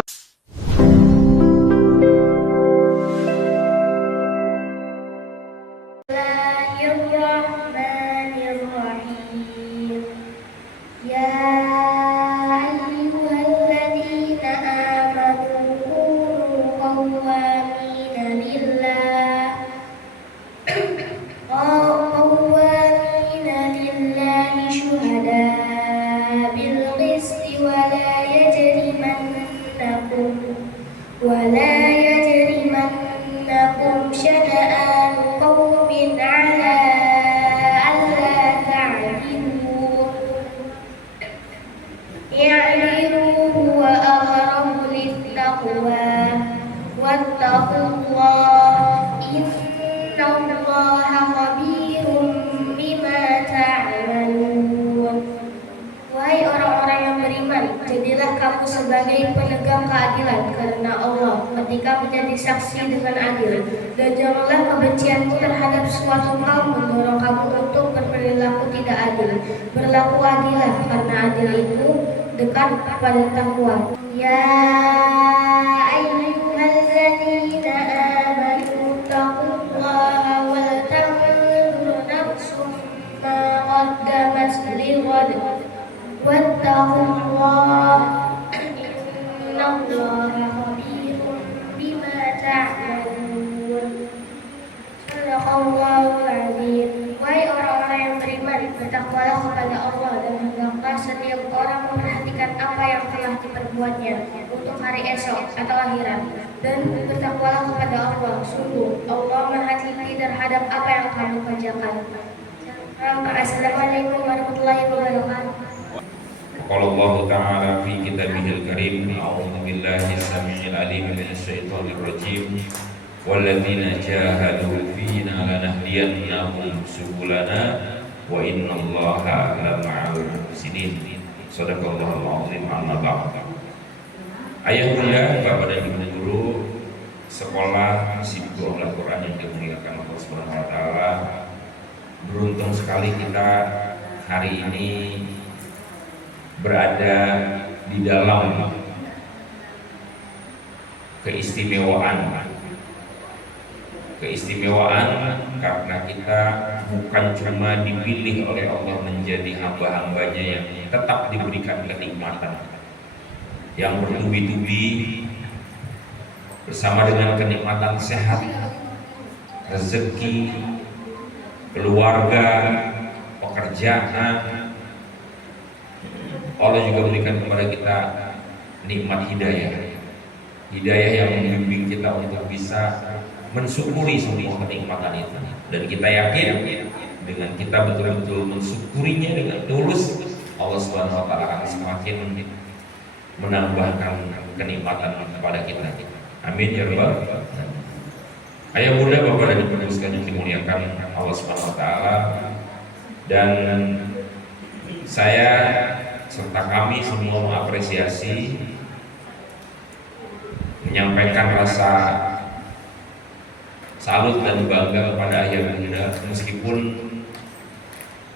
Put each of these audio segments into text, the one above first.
Bismillahirrahmanirrahim. Ya ayyuhalladzina amanu kunu qawwamina lillahi syuhada'a bil qisti wa la yajrimannakum syana'anu qawmin 'ala alla ta'dilu i'dilu huwa aqrabu lit-taqwa wattaqullaha innallaha khabirum bima ta'malun. Wahai orang-orang yang beriman, jadilah kamu sebagai penegak keadilan karena Allah ketika menjadi saksi dengan adil, dan janganlah kebencianmu terhadap suatu kaum mendorong kamu untuk berperilaku tidak adil. Berlaku adillah karena adil itu dekat pada takwa. Ya ayyuhalladzina amanu taqullaha wal tanzur nafsum ma qaddamat lighad wattaqullaha innallaha khabirum bima ta'malun. Shadaqallahul azim. Wahai orang-orang yang beriman, bertakwalah kepada Allah dan hendaklah setiap orang memperhatikan apa yang telah diperbuatnya untuk hari esok atau akhirat, dan bertakwalah kepada Allah. Sungguh Allah Maha teliti terhadap apa yang kamu kerjakan. Assalamualaikum warahmatullahi wabarakatuh. Qala Allah Ta'ala fi kitabihil karim, a'udzu billahi as-sami'il 'alim minasy syaithanir rajim. Walladzina jahadu fina lanahdiyannahum subulana wa innallaha lama'al muhsinin. Shadaqallahul azim. Amma ba'd. Ayah bunda, bapak dan ibu guru sekolah Sibtu Al-Quran yang dimuliakan Allah Subhanahu wa taala. Beruntung sekali kita hari ini berada di dalam keistimewaan karena kita bukan cuma dipilih oleh Allah menjadi hamba-hambanya yang tetap diberikan kenikmatan yang bertubi-tubi bersama dengan kenikmatan sehat, rezeki, keluarga, pekerjaan. Allah juga berikan kepada kita nikmat hidayah yang membimbing kita untuk bisa mensyukuri semua kenikmatan itu. Dan kita yakin dengan kita betul-betul mensyukurinya dengan tulus, Allah Subhanahu wa taala akan semakin menambahkan kenikmatan kepada kita. Amin ya rabbal alamin. Ayah bunda, bapak dan ibu sekalian yang dimuliakan Allah Subhanahu wa taala, dan saya serta kami semua mengapresiasi, menyampaikan rasa salut dan bangga kepada ayah bunda, meskipun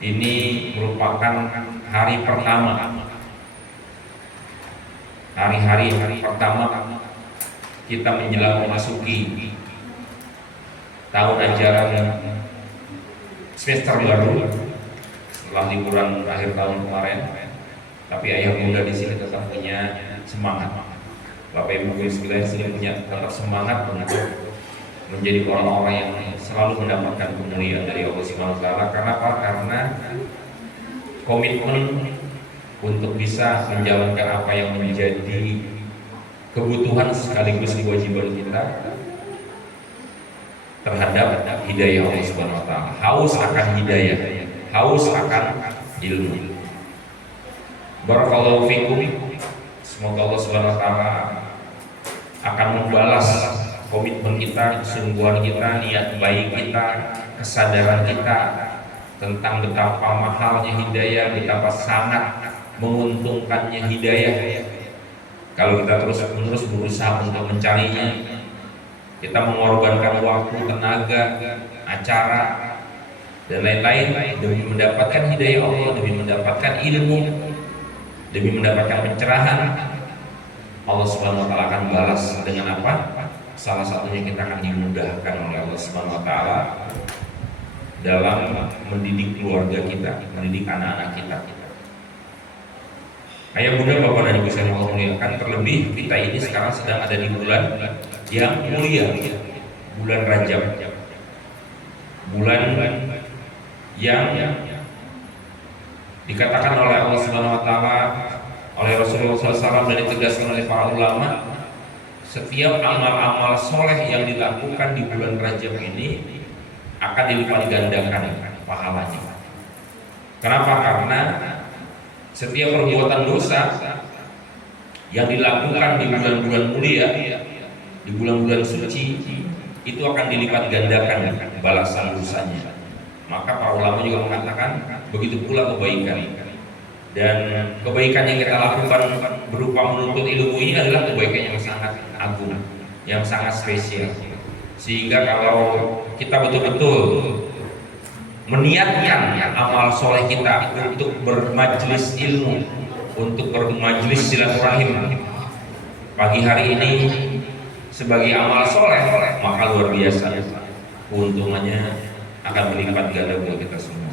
ini merupakan hari pertama, hari pertama kita menjelang memasuki tahun ajaran semester baru setelah liburan akhir tahun kemarin. Tapi ayah bunda di sini tetap punya semangat. Bapak ibu sekalian sini punya tetap semangat untuk menjadi orang-orang yang selalu mendapatkan kemuliaan dari Allah Subhanahu wa taala. Kenapa? Karena komitmen untuk bisa menjalankan apa yang menjadi kebutuhan sekaligus kewajiban kita terhadap hidayah Allah Subhanahu wa taala. Haus akan hidayah, haus akan ilmu. Barakallahu fikum. Semoga Allah Subhanahu wa taala akan membalas komitmen kita, kesungguhan kita, niat baik kita, kesadaran kita tentang betapa mahalnya hidayah, betapa sangat menguntungkannya hidayah. Kalau kita terus-menerus berusaha untuk mencarinya, kita mengorbankan waktu, tenaga, acara, dan lain-lain demi mendapatkan hidayah Allah, demi mendapatkan ilmu, demi mendapatkan pencerahan, Allah Subhanahu wa taala akan balas dengan apa? Salah satunya kita akan dimudahkan oleh Allah Subhanahu wa taala dalam mendidik keluarga kita, mendidik anak-anak kita. Ayah bunda bapak dan ibu saya Allah muliakan, terlebih kita ini sekarang sedang ada di bulan yang mulia, bulan Rajab, bulan yang dikatakan oleh Allah Subhanahu wa taala, oleh Rasulullah SAW, dan ditegaskan oleh para ulama, setiap amal-amal soleh yang dilakukan di bulan Rajab ini akan dilipat gandakan pahalanya. Kenapa? Karena setiap perbuatan dosa yang dilakukan di bulan-bulan mulia, di bulan-bulan suci, itu akan dilipat gandakan balasan dosanya. Maka para ulama juga mengatakan begitu pula kebaikan. Dan kebaikan yang kita lakukan berupa menuntut ilmu ini adalah kebaikan yang sangat agung, yang sangat spesial. Sehingga kalau kita betul-betul meniatkan amal soleh kita untuk bermajlis ilmu, untuk bermajlis silaturahim pagi hari ini sebagai amal soleh, maka luar biasa keuntungannya akan berlipat ganda buat kita semua.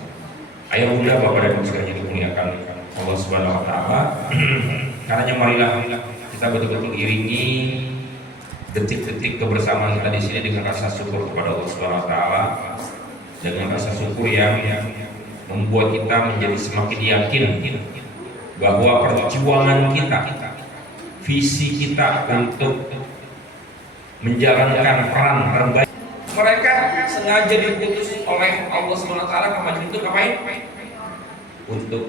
Ayo bunda bapak dan ibu sekalian dimuliakan Allah Subhanahu wa taala. Karena marilah kita betul-betul iringi detik-detik kebersamaan kita di sini dengan rasa syukur kepada Allah Subhanahu wa taala, dengan rasa syukur yang membuat kita menjadi semakin yakin bahwa perjuangan kita, visi kita untuk menjalankan peran terbaik. Mereka sengaja diputus oleh Allah Subhanahu wa taala ke majelis itu ngapain? Untuk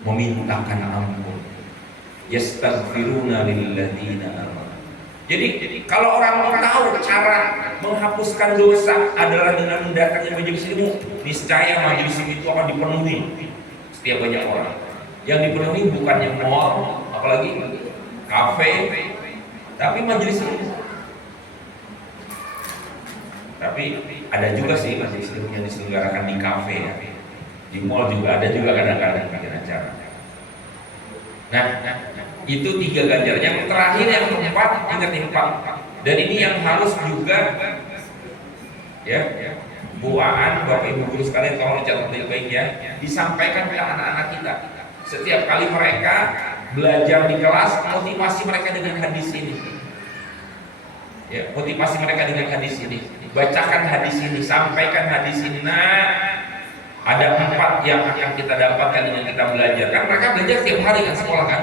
memintakan ampun. Yastaghfiruna lilladzina amanu. Jadi kalau orang mau tahu cara menghapuskan dosa adalah dengan mendatangnya majelis ilmu, niscaya majelis itu akan dipenuhi setiap banyak orang. Yang dipenuhi bukannya mall, apalagi kafe, tapi majelis ilmu. Tapi ada juga sih majelis ilmu yang diselenggarakan di kafe ya. Di mall juga ada juga kadang-kadang bikin acara. Nah, itu 3 ganjar. Yang terakhir yang keempat, ingat 4. Dan ini yang harus juga ya, buaan Bapak Ibu guru sekalian tolong dicatat baik-baik ya, disampaikan ke anak-anak kita. Setiap kali mereka belajar di kelas, motivasi mereka dengan hadis ini. Ya, motivasi mereka dengan hadis ini. Bacakan hadis ini, sampaikan hadis ini. Nah, ada 4 yang akan kita dapatkan dengan kita belajar. Kan mereka belajar tiap hari kan sekolah kan.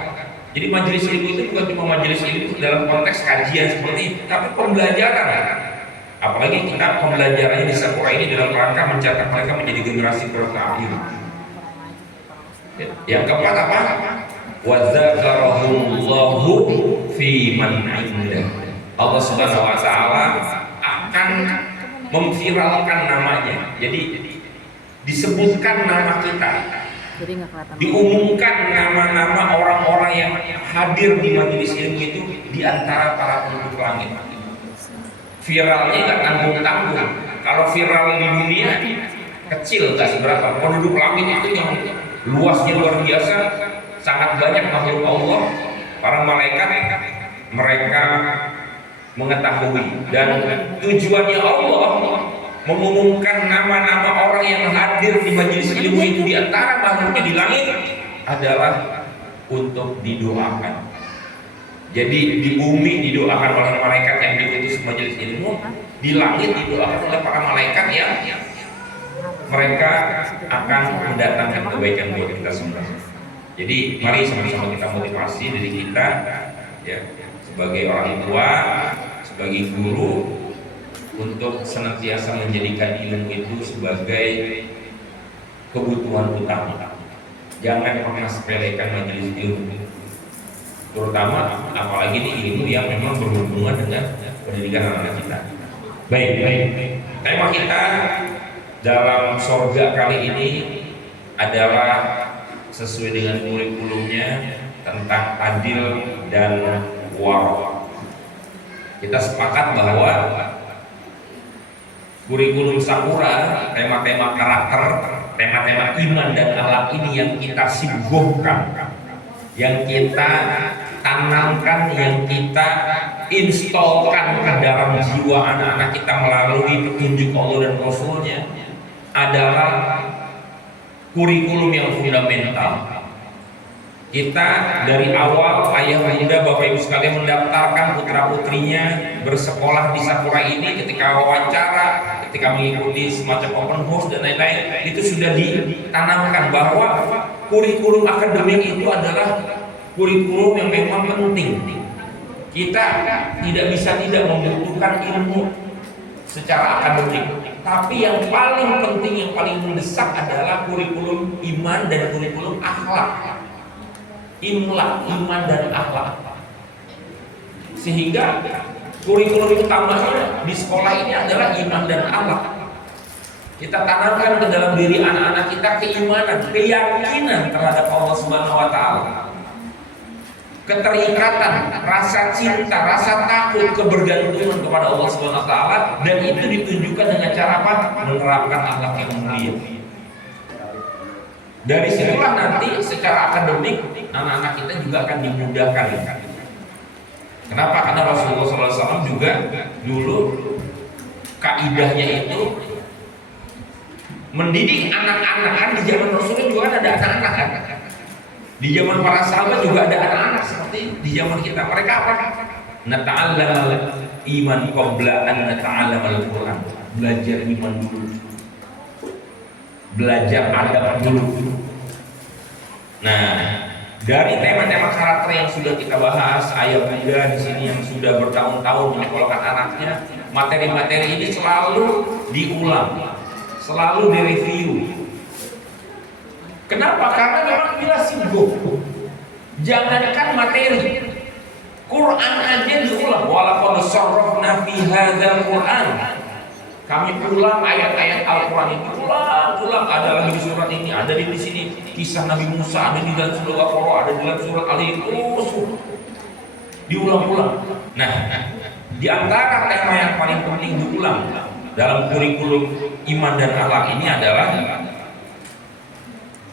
Jadi majelis ilmu itu bukan cuma majelis ilmu dalam konteks kajian seperti ini, tapi pembelajaran. Apalagi kita pembelajarannya di sekolah ini dalam rangka mencetak mereka menjadi generasi bertakdir. Yang keempat apa? Wa dzakarahumullahu fi man 'indah. Allah Subhanahu wa taala akan memviralkan namanya. Jadi disebutkan nama kita, diumumkan nama-nama orang-orang yang hadir di majelis ilmu itu di antara para penduduk langit. Viralnya nggak tanggung-tanggung. Kalau viral di dunia kecil nggak seberapa, penduduk langit itu yang luasnya luar biasa, sangat banyak makhluk Allah, para malaikat, mereka mengetahui. Dan tujuannya Allah mengumumkan nama-nama orang yang hadir di majelis ilmu itu di antara makhluknya di langit adalah untuk didoakan. Jadi di bumi didoakan oleh malaikat yang diutus majelis ilmu, di langit didoakan oleh para malaikat yang mereka akan mendatangkan kebaikan buat kita semua. Jadi mari sama-sama kita motivasi diri kita ya, sebagai orang tua, sebagai guru, untuk senantiasa menjadikan ilmu itu sebagai kebutuhan utama. Jangan pernah sepelekan majelis ilmu, terutama apalagi ini ilmu yang memang berhubungan dengan pendidikan anak kita. Baik. Tema kita dalam sorga kali ini adalah sesuai dengan kurikulumnya tentang adil dan wara. Kita sepakat bahwa kurikulum Sakura, tema-tema karakter, tema-tema iman dan akhlak ini yang kita sibukkan, yang kita tanamkan, yang kita installkan ke dalam jiwa anak-anak kita melalui petunjuk Allah dan Rasulnya adalah kurikulum yang fundamental. Kita dari awal, ayah bunda, bapak ibu sekalian, mendaftarkan putra putrinya bersekolah di Sakura ini. Ketika wawancara, ketika mengikuti semacam open house dan lain-lain, itu sudah ditanamkan bahwa kurikulum akademik itu adalah kurikulum yang memang penting. Kita tidak bisa tidak membutuhkan ilmu secara akademik, tapi yang paling penting, yang paling mendesak adalah kurikulum iman dan kurikulum akhlak. Imla, iman dan akhlak. Sehingga kurikulum utamanya di sekolah ini adalah iman dan akhlak. Kita tanamkan ke dalam diri anak-anak kita keimanan, keyakinan terhadap Allah Subhanahu wa taala. Keterikatan, rasa cinta, rasa takut, kebergantungan kepada Allah Subhanahu wa taala, dan itu ditunjukkan dengan cara apa? Menerapkan akhlak yang mulia. Dari situlah nanti secara akademik anak-anak kita juga akan dimudahkan. Kenapa? Karena Rasulullah SAW juga dulu kaidahnya itu mendidik anak-anak. Kan di zaman Rasulullah juga kan ada anak-anak kan? Di zaman para sahabat juga ada anak-anak seperti di zaman kita. Mereka apa? Nata'allamal iman qabla an nata'allamal Qur'an. Belajar iman dulu, belajar adab dulu. Nah, dari tema-tema karakter yang sudah kita bahas, ayah bunda di sini yang sudah bertahun-tahun menyekolahkan anaknya, materi-materi ini selalu diulang, selalu direview. Kenapa? Karena memang bila sibuk. Jangankan materi, Quran aja diulang. Walaqad sharrafna fi hadzal Quran. Kami ulang ayat-ayat Al-Quran itu, ulang. Ada lagi di surat ini, ada di sini kisah Nabi Musa, ada di dalam surat Al-Qur'an, ada di dalam surat Ali, terus diulang-ulang. Nah, di antara tema yang paling penting diulang dalam kurikulum iman dan akhlak ini adalah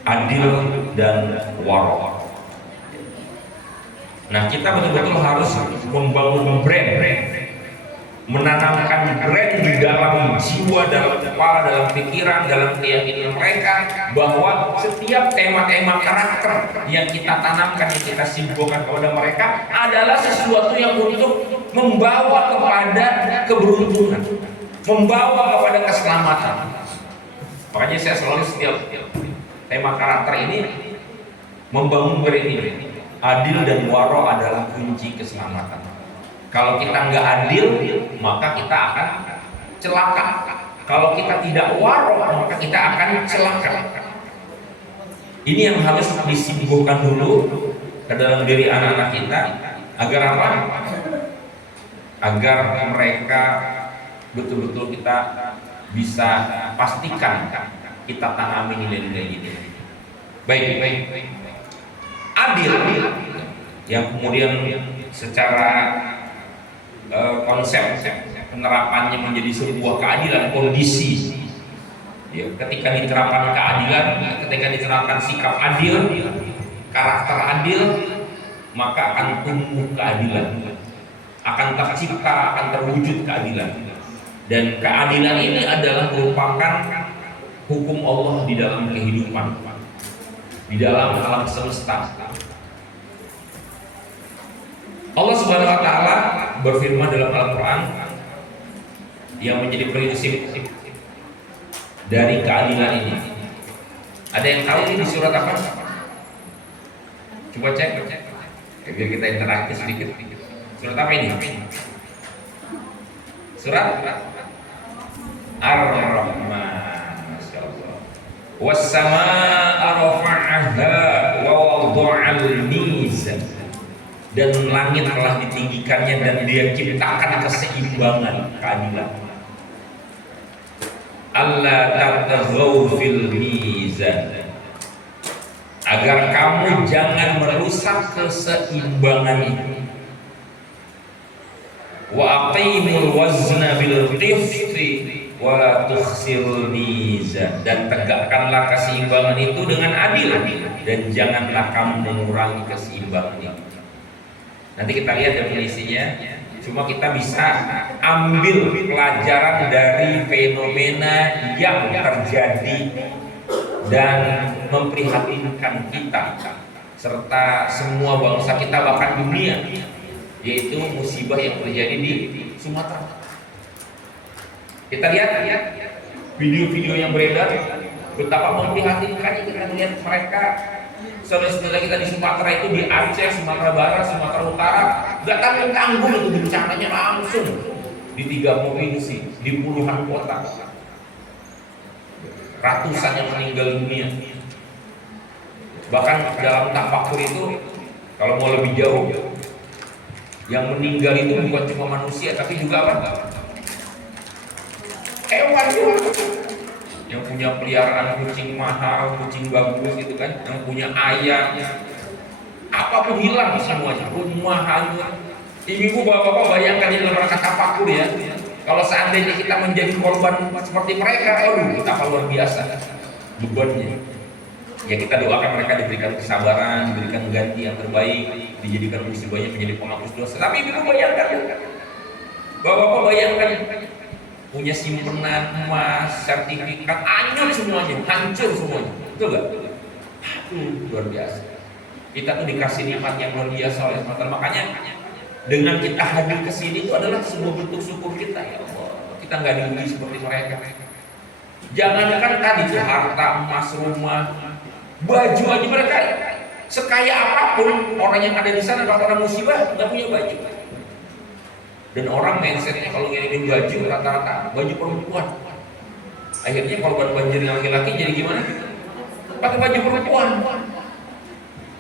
adil dan waro. Nah, kita betul-betul harus membangun brand, menanamkan brand di dalam jiwa, dalam kepala, dalam pikiran, dalam keyakinan mereka, bahwa setiap tema-tema karakter yang kita tanamkan, yang kita simbolkan kepada mereka adalah sesuatu yang untuk membawa kepada keberuntungan, membawa kepada keselamatan. Makanya saya selalu setiap tema karakter ini membangun brand ini. Adil dan waro adalah kunci keselamatan. Kalau kita nggak adil, maka kita akan celaka. Kalau kita tidak waro, maka kita akan celaka. Ini yang harus disimbolkan dulu ke dalam diri anak-anak kita, agar apa? Agar mereka betul-betul kita bisa pastikan kita tanami nilai-nilai ini. Baik. Adil yang kemudian secara konsep penerapannya menjadi sebuah keadilan kondisi. Ya, ketika diterapkan keadilan, ketika diterapkan sikap adil, karakter adil, maka akan tumbuh keadilan, akan tercipta, akan terwujud keadilan. Dan keadilan ini adalah merupakan hukum Allah di dalam kehidupan, di dalam alam semesta. Allah Subhanahu wa taala berfirman dalam Al-Qur'an yang menjadi prinsip dari keadilan ini. Ada yang tahu ini di surat apa? Coba cek. Biar kita interaktif sedikit. Surat apa ini? Surat Ar-Rahman. Masyaallah. Was-samaa'a rafa'aha wa wada'al mizan. Dan langit telah ditinggikannya dan dia ciptakan keseimbangan, keadilan. Allah tataghaw fil mizan, agar kamu jangan merusak keseimbangan itu. Wa aqimul wazna bil qisti wa la tukhsirul mizan, dan tegakkanlah keseimbangan itu dengan adil dan janganlah kamu mengurangi keseimbangan itu. Nanti kita lihat definisinya. Cuma kita bisa ambil pelajaran dari fenomena yang terjadi dan memprihatinkan kita serta semua bangsa kita bahkan dunia, yaitu musibah yang terjadi di Sumatera. Kita lihat video-video yang beredar betapa memprihatinkannya. Kita lihat mereka, saudara-saudara kita di Sumatera itu, di Aceh, Sumatera Barat, Sumatera Utara, gak tanggung-tanggung itu bencananya langsung di 3 provinsi, di puluhan kota, ratusan yang meninggal dunia. Bahkan dalam tafakur itu, kalau mau lebih jauh, yang meninggal itu bukan cuma manusia tapi juga apa? Hewan juga. Yang punya peliharaan kucing mahal, kucing bagus gitu kan, yang punya ayam, apapun hilang semuanya, rumah hanyut. Ibu bapak-bapak bayangkan di dalam rangka tafakur ya, kalau seandainya kita menjadi korban seperti mereka, betapa luar biasa bebannya. Ya kita doakan mereka diberikan kesabaran, diberikan ganti yang terbaik, dijadikan musibahnya menjadi penghapus dosa. Tapi ibu bayangkan, bapak-bapak bayangkan punya simpenan emas, sertifikat, hancur semuanya, betul gak? Luar biasa. Kita tuh dikasih nikmat yang luar biasa oleh Allah. Makanya dengan kita hadir ke sini itu adalah sebuah bentuk syukur kita, ya Allah. Kita nggak diuji seperti mereka. Jangankan tadi tuh harta, emas, rumah, baju aja mereka sekaya apapun orang yang ada di sana, kalau orang musibah nggak punya baju. Dan orang mindsetnya kalau ngirimin baju rata-rata baju perempuan. Akhirnya korban banjir yang laki-laki jadi gimana? Pakai baju perempuan.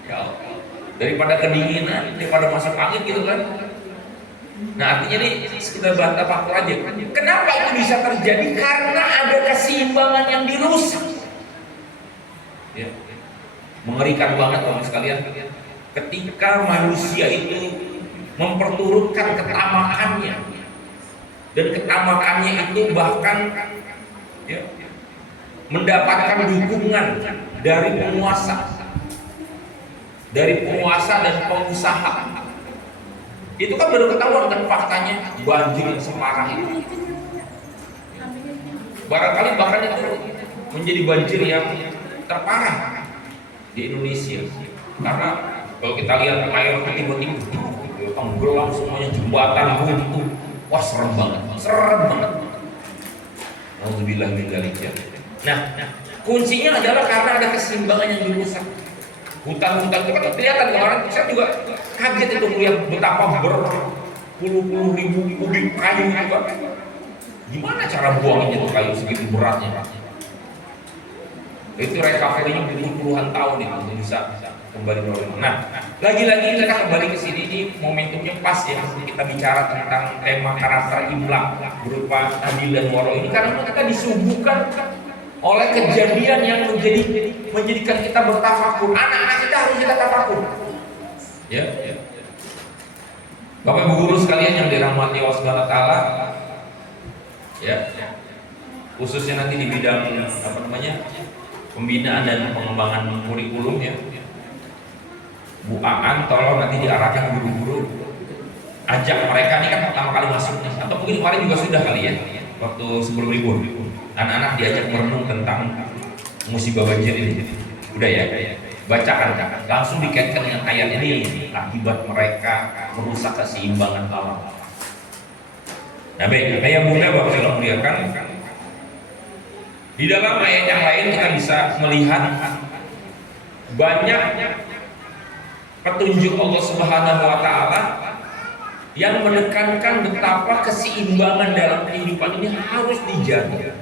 Ya, daripada kedinginan, daripada masuk angin gitu kan. Nah artinya nih sekedar bantah faktor aja. Kenapa itu bisa terjadi? Karena ada keseimbangan yang dirusak. Ya. Mengerikan banget teman sekalian. Ketika manusia itu memperturutkan ketamakannya, dan ketamakannya itu bahkan ya, mendapatkan dukungan dari penguasa dan pengusaha. Itu kan baru ketahuan kan faktanya, banjir yang separah itu. Barangkali bahkan itu menjadi banjir yang terparah di Indonesia. Karena kalau kita lihat air tiba-tiba tenggelam semuanya, jembatan runtuh. Wah serem banget. Alhamdulillah min dzalik. Nah, kuncinya adalah karena ada keseimbangan yang dirusak. Hutan-hutan itu kan kelihatan kemarin, saya juga kaget itu melihat betapa berpuluh-puluh ribu kubik kayu itu kan. Gimana cara buanginnya tuh kayu segitu beratnya? Itu recovery-nya butuh puluhan tahun itu bisa kembali normal. Nah, lagi-lagi kita kembali ke sini, ini momentumnya pas ya kita bicara tentang tema karakter imlak berupa adil dan waro ini, karena kita disuguhkan oleh kejadian yang menjadikan kita bertafakur. Anak-anak kita harus kita tafakur. Ya. Bapak Ibu guru sekalian yang dirahmati Allah Subhanahu wa taala. Ya. Khususnya nanti di bidang pembinaan dan pengembangan kurikulum ya. Bu Aan tolong nanti diarahkan guru-guru, ajak mereka, ini kan pertama kali masuk nih, atau mungkin kemarin juga sudah kali ya, waktu sebelum libur, anak-anak diajak merenung tentang musibah banjir ini. Udah ya, bacakan kan, langsung dikaitkan dengan ayat ini, akibat mereka merusak keseimbangan alam. Nah baik, ayat bunda Bapak yang muliakan, di dalam ayat yang lain kita bisa melihat banyak petunjuk Allah Subhanahu wa taala yang menekankan betapa keseimbangan dalam kehidupan ini harus dijaga.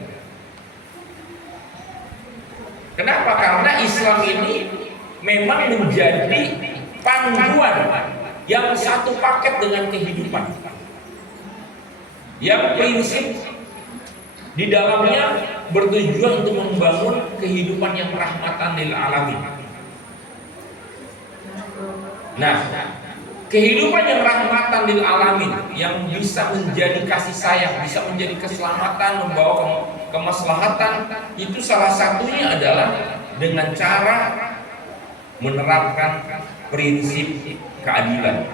Kenapa? Karena Islam ini memang menjadi panduan yang satu paket dengan kehidupan, yang prinsip di dalamnya bertujuan untuk membangun kehidupan yang rahmatan lil alamin. Nah, kehidupan yang rahmatan lil alamin yang bisa menjadi kasih sayang, bisa menjadi keselamatan, membawa kemaslahatan, itu salah satunya adalah dengan cara menerapkan prinsip keadilan.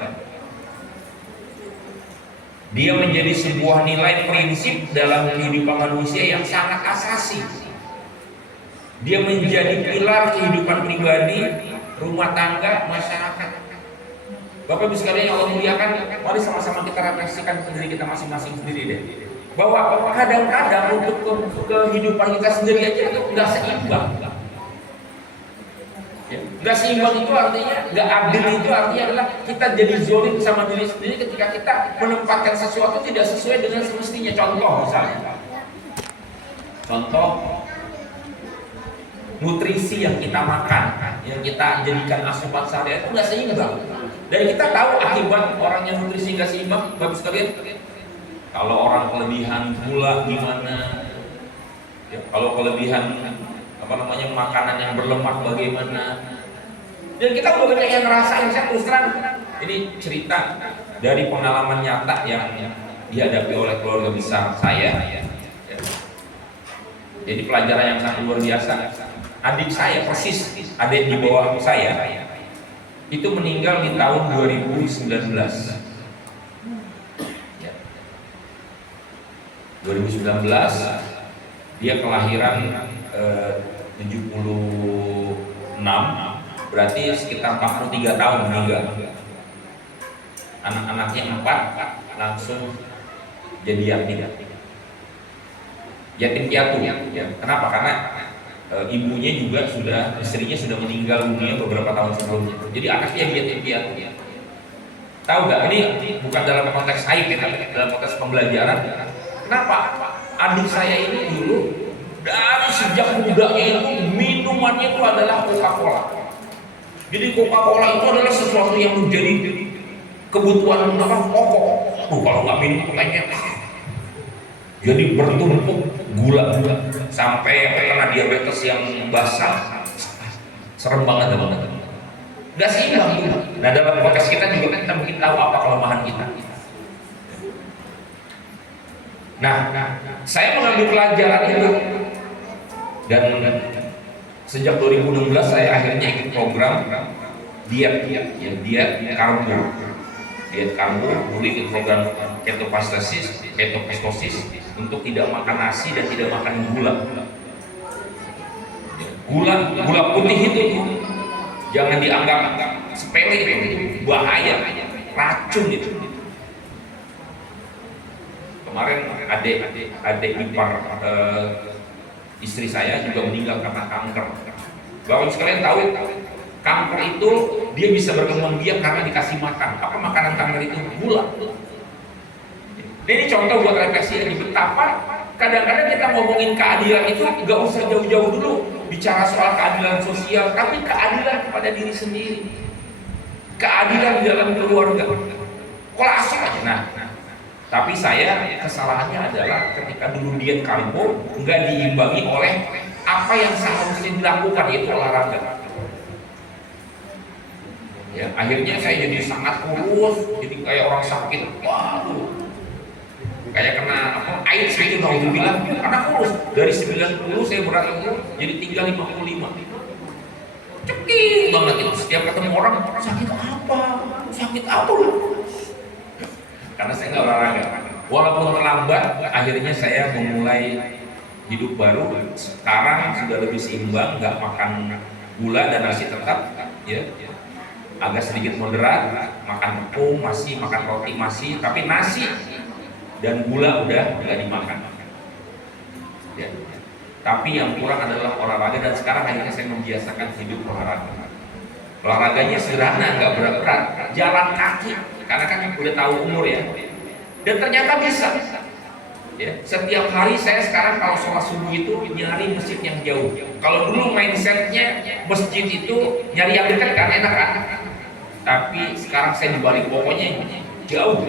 Dia menjadi sebuah nilai prinsip dalam kehidupan manusia yang sangat asasi. Dia menjadi pilar kehidupan pribadi, rumah tangga, masyarakat. Bapak Ibu sekalian yang Allah muliakan, mari sama-sama kita refleksikan ke diri kita masing-masing sendiri deh. Bahwa kadang-kadang untuk kehidupan kita sendiri aja itu nggak seimbang. Nggak seimbang itu artinya, nggak adil itu artinya adalah kita jadi zolim sama diri sendiri ketika kita menempatkan sesuatu tidak sesuai dengan semestinya. Contoh misalnya, contoh nutrisi yang kita makan, yang kita jadikan asupan sehari itu nggak seimbang. Dan kita tahu akibat orang yang nutrisi nggak seimbang, bagus sekalian. Kalau orang kelebihan gula gimana? Ya, kalau kelebihan makanan yang berlemak bagaimana? Dan kita udah banyak yang ngerasain. Saya terus terang, ini cerita dari pengalaman nyata yang dihadapi oleh keluarga besar saya. Ya. Jadi pelajaran yang sangat luar biasa. Adik saya persis, adik di bawah saya, itu meninggal di tahun 2019. 2019 dia kelahiran 76, berarti sekitar 43 tahun meninggal. Anak-anaknya 4 langsung jadi yatim piatu ya. Kenapa? Karena ibunya juga istrinya sudah meninggal dunia beberapa tahun sebelumnya. Jadi anaknya yatim piatu. Tahu nggak? Ini bukan dalam konteks aib, tapi dalam konteks pembelajaran. Kenapa? Adik saya ini dulu dari sejak mudanya itu minumannya itu adalah Coca-Cola. Jadi Coca-Cola itu adalah sesuatu yang menjadi kebutuhan pokok. Kalau nggak minum kayaknya jadi bertumpuk gula sampai kena diabetes yang basah. Serem banget teman-teman. Nggak seimbang. Nah dalam konteks kita juga kita mungkin tahu apa kelemahan kita. Nah, saya mengambil pelajaran itu dan sejak 2016 saya akhirnya ikut program diet karbo, ikut program ketofastosis untuk tidak makan nasi dan tidak makan gula putih itu jangan dianggap sepele, itu bahaya, racun itu. Kemarin adik ipar istri saya juga meninggal karena kanker. Bapak sekalian tahu, kanker itu dia bisa berkembang biak karena dikasih makan. Apa makanan kanker itu? Gula. Ini contoh buat refleksi lagi betapa kadang-kadang kita ngomongin keadilan itu nggak usah jauh-jauh dulu bicara soal keadilan sosial, tapi keadilan kepada diri sendiri, keadilan di dalam keluarga. Kalau asik aja. Nah, tapi saya kesalahannya adalah ketika dulu diet karbo nggak diimbangi oleh apa yang seharusnya dilakukan, yaitu olahraga. Ya, akhirnya saya jadi sangat kurus, jadi kayak orang sakit. Waduh, kayak kena AIDS gitu kalau dibilang, karena kurus. Dari 90 saya berat itu jadi tinggal 55. Cekik banget itu. Setiap ketemu orang, sakit apa lu? Karena saya nggak olahraga. Walaupun terlambat, akhirnya saya memulai hidup baru. Sekarang sudah lebih seimbang, nggak makan gula dan nasi tetap, ya. Agak sedikit moderat, makan tepung masih, makan roti masih, tapi nasi dan gula udah nggak dimakan. Ya. Tapi yang kurang adalah olahraga, dan sekarang akhirnya saya membiasakan hidup olahraga. Olahraganya sederhana, nggak berat-berat, jalan kaki. Karena kan udah tahu umur ya, dan ternyata bisa. Ya, setiap hari saya sekarang kalau sholat subuh itu nyari masjid yang jauh. Kalau dulu mindsetnya masjid itu nyari yang dekat kan enak kan, tapi sekarang saya dibalik, pokoknya jauh,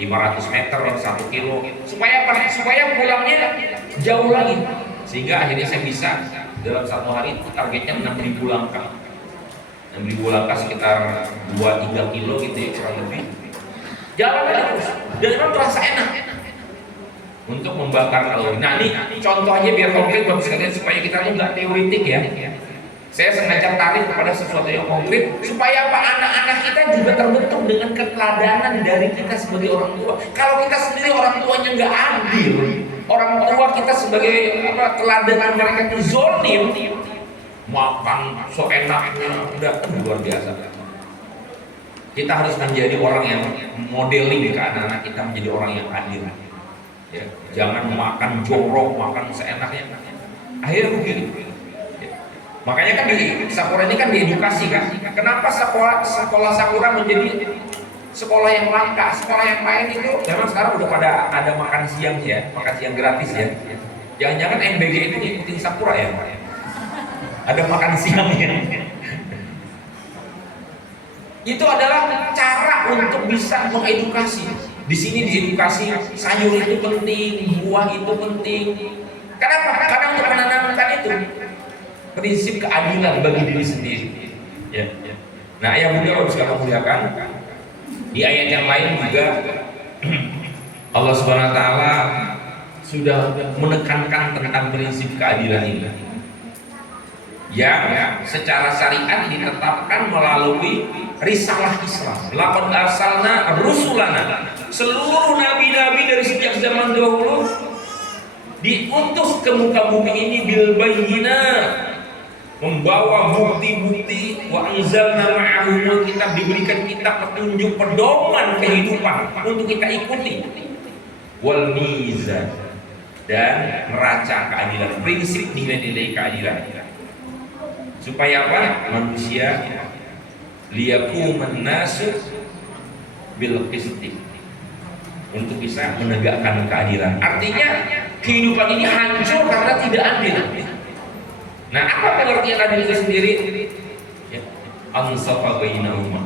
500 meter, 1 kilo, supaya apa? Supaya pulangnya jauh lagi, sehingga akhirnya saya bisa dalam satu hari itu targetnya 6.000 langkah. 6.000 langkah sekitar 2-3 kilo gitu ya, kurang lebih. Jalan terus, dan memang terasa enak untuk membakar kalori. Nah ini contoh aja biar konkret buat sekalian supaya kita nggak teoretik ya. Saya sengaja tarik kepada sesuatu yang konkret supaya apa? Anak-anak kita juga terbentuk dengan keteladanan dari kita sebagai orang tua. Kalau kita sendiri orang tuanya nggak adil, orang tua kita sebagai teladanan mereka itu zolim, makan seenaknya, udah luar biasa. Kita harus menjadi orang yang modeling ke anak-anak kita menjadi orang yang adil. Ya, jangan makan jorok, makan seenaknya. Akhirnya begitu. Makanya kan di Sakura ini kan diedukasi kan. Kenapa sekolah Sakura menjadi sekolah yang langka? Sekolah yang lain itu memang sekarang udah pada ada makan siang ya, makan siang gratis ya. Jangan-jangan MBG itu ngikutin Sakura ya? Ada makan siangnya. Itu adalah cara untuk bisa mengedukasi. Di sini diedukasi sayur itu penting, buah itu penting. Kenapa? Karena untuk menanamkan itu prinsip keadilan bagi diri sendiri. Ya. Nah, ayah bunda kalau sekarang muliakan di ayat yang lain juga Allah Subhanahu Wa Taala sudah menekankan tentang prinsip keadilan ini, yang secara syariat ditetapkan melalui risalah Islam. Laqad arsalna rusulana, seluruh nabi-nabi dari sejak zaman dahulu diutus ke muka bumi ini bil bayyinat, membawa bukti-bukti, wa anzalna ma'ahumul kitab, diberikan kitab petunjuk pedoman kehidupan untuk kita ikuti, wal mizan, dan neraca keadilan, prinsip nilai-nilai keadilan, supaya apa? Manusia liyaquman nasu bil qisti, untuk bisa menegakkan keadilan. Artinya kehidupan ini hancur karena tidak adil. Nah, apa pengertian adil itu sendiri? Ya, ansafa bainahuma.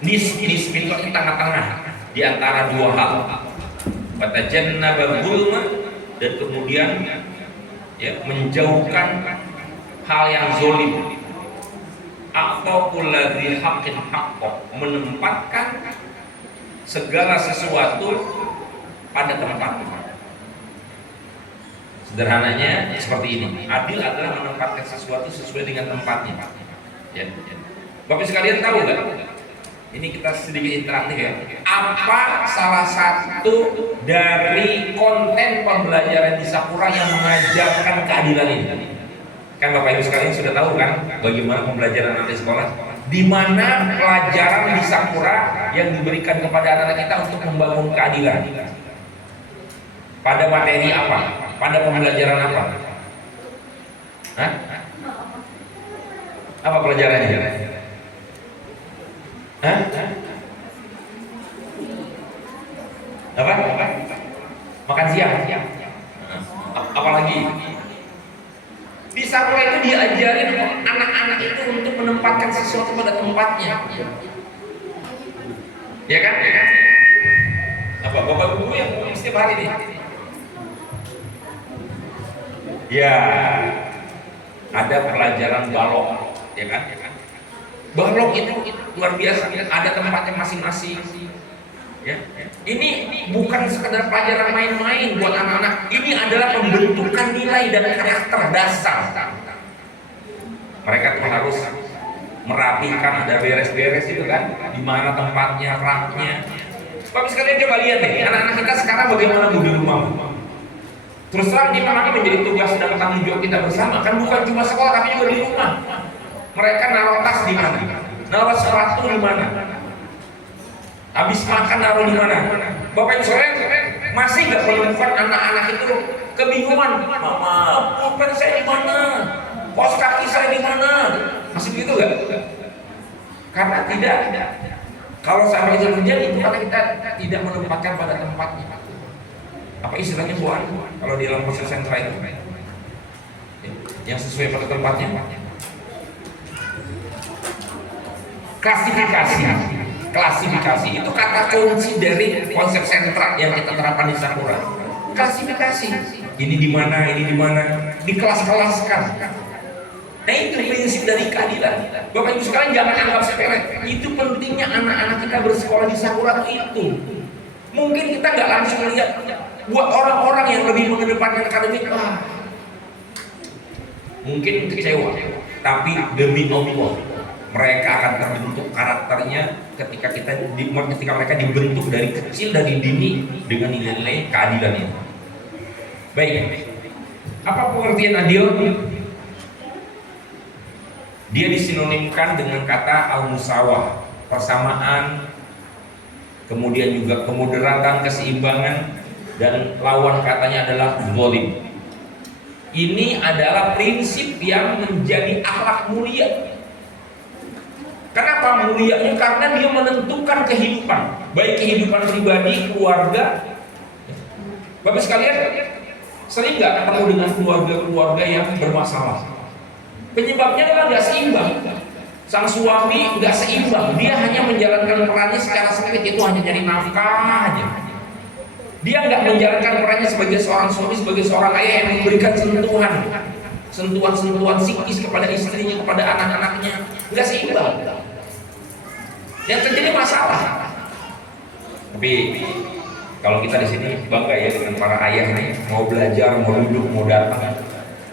Nisf itu tengah-tengah di antara dua hal. Fatajannaba zulma, dan kemudian ya, menjauhkan hal yang zolim. Aqtaqul ladzi haqqin haqqo, menempatkan segala sesuatu pada tempatnya. Sederhananya seperti ini, adil adalah menempatkan sesuatu sesuai dengan tempatnya. Ya. Bapak sekalian tahu nggak? Ini kita sedikit interaktif ya. Apa salah satu dari konten pembelajaran di Sakura yang mengajarkan keadilan ini? Kan Bapak Ibu sekalian sudah tahu kan bagaimana pembelajaran nanti sekolah? Di mana pelajaran di Sakura yang diberikan kepada anak-anak kita untuk membangun keadilan? Pada materi apa? Pada pembelajaran apa? Hah? Apa pelajarannya? Hah? Apa? Makan siang. Apalagi? Di Sakura itu diajarin anak-anak itu untuk menempatkan sesuatu pada tempatnya. Ya kan? Apa? Bapak Ibu yang setiap hari nih? Ya, ada pelajaran balok, ya kan? Balok itu luar biasa, ada tempatnya masing-masing. Ya. Ini bukan sekedar pelajaran main-main buat anak-anak. Ini adalah pembentukan nilai dan karakter dasar. Mereka tuh harus merapikan, ada beres-beres itu kan, di mana tempatnya, raknya. Bapak sekalian coba lihat deh, anak-anak kita sekarang bagaimana di rumah. Terus terang ini memang menjadi tugas dan tanggung jawab kita bersama, kan bukan cuma sekolah tapi juga di rumah. Mereka naruh tas di mana? Naruh sepatu di mana? Habis makan naruh di mana? Bapak Ibu sekalian masih nggak menemukan anak-anak itu kebingungan? Mama, pulpen saya di mana? Pos kaki saya di mana? Masih begitu nggak? Karena tidak. Kalau sampai itu terjadi, itu karena kita tidak menempatkan pada tempatnya. Apa istilahnya buat kalau di dalam proses sentra itu yang sesuai pada tempatnya. Klasifikasi itu kata kunci dari konsep sentra yang kita terapkan di Sakura. Klasifikasi, ini di mana, dikelas-kelaskan. Nah, itu prinsip dari keadilan. Bapak Ibu sekalian jangan anggap sepele. Itu pentingnya anak-anak kita bersekolah di Sakura itu. Mungkin kita nggak langsung lihat. Buat orang-orang yang lebih mengedepankan akademik, mungkin kecewa, tapi demi Allah mereka akan terbentuk karakternya ketika mereka dibentuk dari kecil, dari dini dengan nilai-nilai keadilan ini. Baik, apa pengertian adil? Dia disinonimkan dengan kata al-musawah, persamaan, kemudian juga kemudaratan, keseimbangan, dan lawan katanya adalah zalim. Ini adalah prinsip yang menjadi akhlak mulia. Kenapa mulianya? Karena dia menentukan kehidupan, baik kehidupan pribadi, keluarga. Bapak sekalian, sering nggak ketemu dengan keluarga-keluarga yang bermasalah? Penyebabnya adalah nggak seimbang. Sang suami nggak seimbang, dia hanya menjalankan perannya secara sempit, itu hanya cari nafkah aja. Dia nggak menjalankan perannya sebagai seorang suami, sebagai seorang ayah yang memberikan sentuhan psikis kepada istrinya, kepada anak-anaknya. Nggak seimbang. Yang terjadi masalah. Tapi kalau kita di sini bangga ya dengan para ayah nih, mau belajar, mau duduk, mau datang,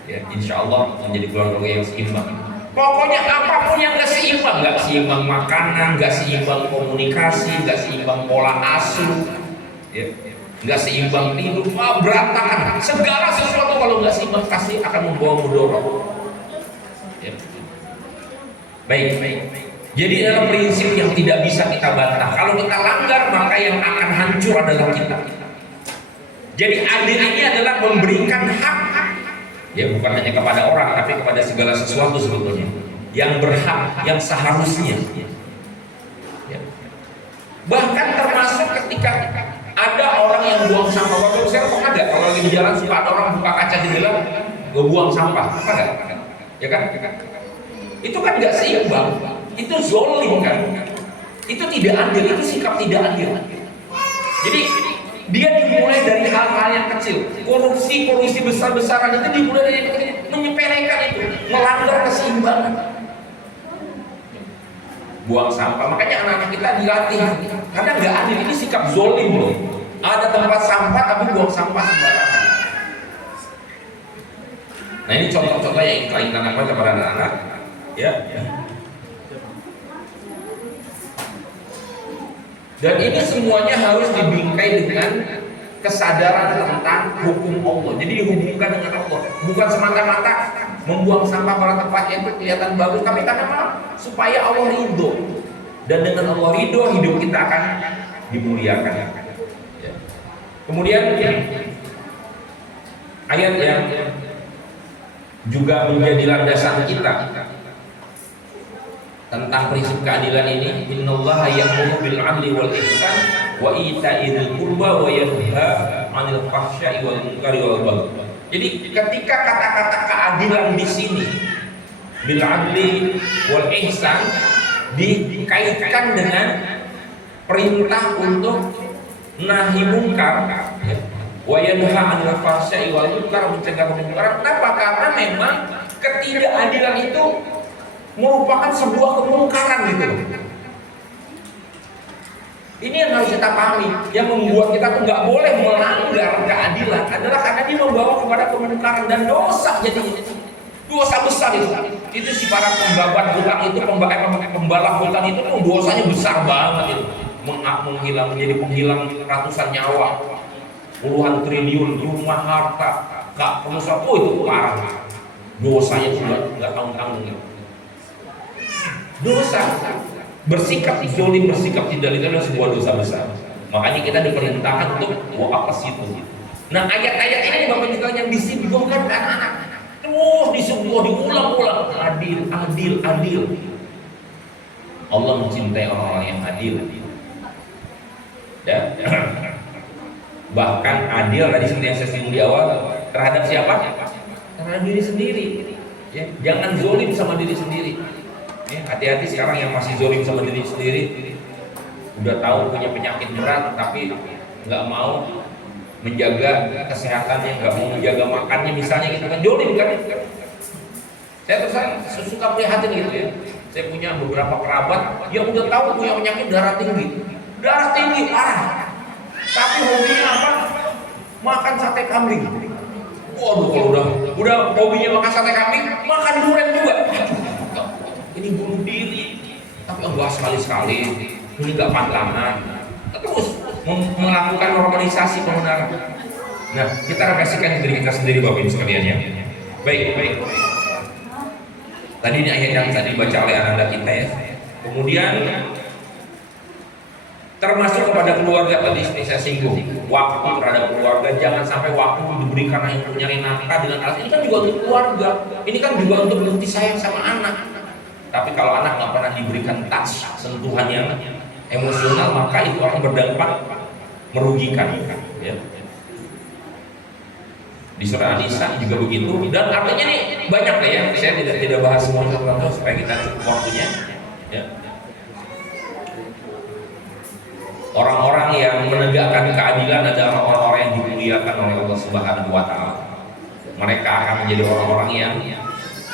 ya insya Allah menjadi keluarga yang seimbang. Pokoknya apapun yang nggak seimbang makanan, nggak seimbang komunikasi, nggak seimbang pola asuh, ya, nggak seimbang hidup, berantakan. Segala sesuatu kalau nggak seimbang pasti akan membawa mudarat. Ya. Baik. Jadi dalam prinsip yang tidak bisa kita bantah. Kalau kita langgar, maka yang akan hancur adalah kita. Jadi adil ini adalah memberikan hak, ya bukan hanya kepada orang, tapi kepada segala sesuatu sebetulnya yang berhak, yang seharusnya. Ya. Bahkan termasuk ketika ada orang yang buang sampah. Waktu saya kok ada kalau lagi di jalan suka ada orang buka kaca jendela buang sampah, apa enggak? Ya kan? Itu kan nggak seimbang. Itu zolim kan, itu tidak adil, itu sikap tidak adil. Jadi dia dimulai dari hal-hal yang kecil, korupsi besar-besaran itu dimulai dari menyepelekan itu, melanggar keseimbangan. Buang sampah, makanya anak-anak kita dilatih, karena nggak adil, ini sikap zolim loh. Ada tempat sampah tapi buang sampah sembarangan. Nah ini contoh-contoh yang kita tanamkan kepada anak-anak, ya. Dan ini semuanya harus dibingkai dengan kesadaran tentang hukum Allah. Jadi dihubungkan dengan Allah, bukan semata-mata membuang sampah pada tempatnya itu kelihatan bagus, tapi karena supaya Allah ridho. Dan dengan Allah ridho, hidup kita akan dimuliakan. Ya. Kemudian ayat yang juga menjadi landasan kita tentang prinsip keadilan ini, innallaha ya'muru bil 'adli wal ihsan wa ita'il qurba wa yanha 'anil fahsya'i wal munkari wal baghi. Jadi ketika kata-kata keadilan di sini bil 'adli wal ihsan dikaitkan dengan perintah untuk nahi munkar, wa yanha 'anil fahsya'i wal munkar, mencegah kemungkaran. Kenapa? Karena memang ketidakadilan itu merupakan sebuah kemungkaran gitu. Ini yang harus kita pahami. Yang membuat kita tuh nggak boleh melanggar keadilan adalah karena dia membawa kepada kemungkaran dan dosa. Jadi dosa besar itu. Itu si para pembabat hutang itu, pembalap hutang itu tuh dosanya besar banget itu. Menghilang, menjadi penghilang ratusan nyawa, puluhan triliun, rumah harta, gak perlu itu parah. Dosanya juga nggak tanggung-tanggung gitu. Dosa bersikap zolim, bersikap tidak itu adalah sebuah dosa besar. Makanya kita diperintahkan untuk apa sih itu. Nah ayat-ayat ini Bapak juga yang disimpulkan ke anak-anak terus disuruh diulang-ulang, adil. Allah mencintai orang-orang yang adil. Ya. Bahkan adil tadi seperti yang saya singgung di awal, terhadap siapa? Terhadap diri sendiri. Ya. Jangan zolim sama diri sendiri. Ya, hati-hati sekarang yang masih zolim sama diri sendiri, udah tahu punya penyakit berat tapi nggak mau menjaga kesehatannya, nggak mau menjaga makannya misalnya gitu kan, zolim kan? Saya terus suka prihatin gitu ya. Saya punya beberapa kerabat yang udah tahu punya penyakit darah tinggi parah, tapi hobinya apa? Makan sate kambing. Waduh, kalau udah hobinya makan sate kambing, makan durian juga. Ini bunuh diri. Tapi enggak sekali-sekali, ini enggak pantangan. Terus melakukan normalisasi kebenaran. Nah, kita refleksikan diri kita sendiri Bapak Ibu sekalian ya. Baik. Tadi ini ayat yang tadi baca oleh anak kita ya. Kemudian termasuk kepada keluarga tadi saya singgung, waktu terhadap keluarga, jangan sampai waktu diberikan hanya untuk nyari nafkah dengan alasan ini kan juga untuk keluarga, ini kan juga untuk bukti sayang sama anak. Tapi kalau anak nggak pernah diberikan touch, sentuhan yang emosional, maka itu akan berdampak merugikan ya. Di surah An-Nisa juga begitu, dan artinya nih banyak lah ya, saya tidak bahas semua satu-satu supaya kita cukup waktunya ya. Orang-orang yang menegakkan keadilan adalah orang-orang yang dimuliakan oleh Allah Subhanahu wa Ta'ala. Mereka akan menjadi orang-orang yang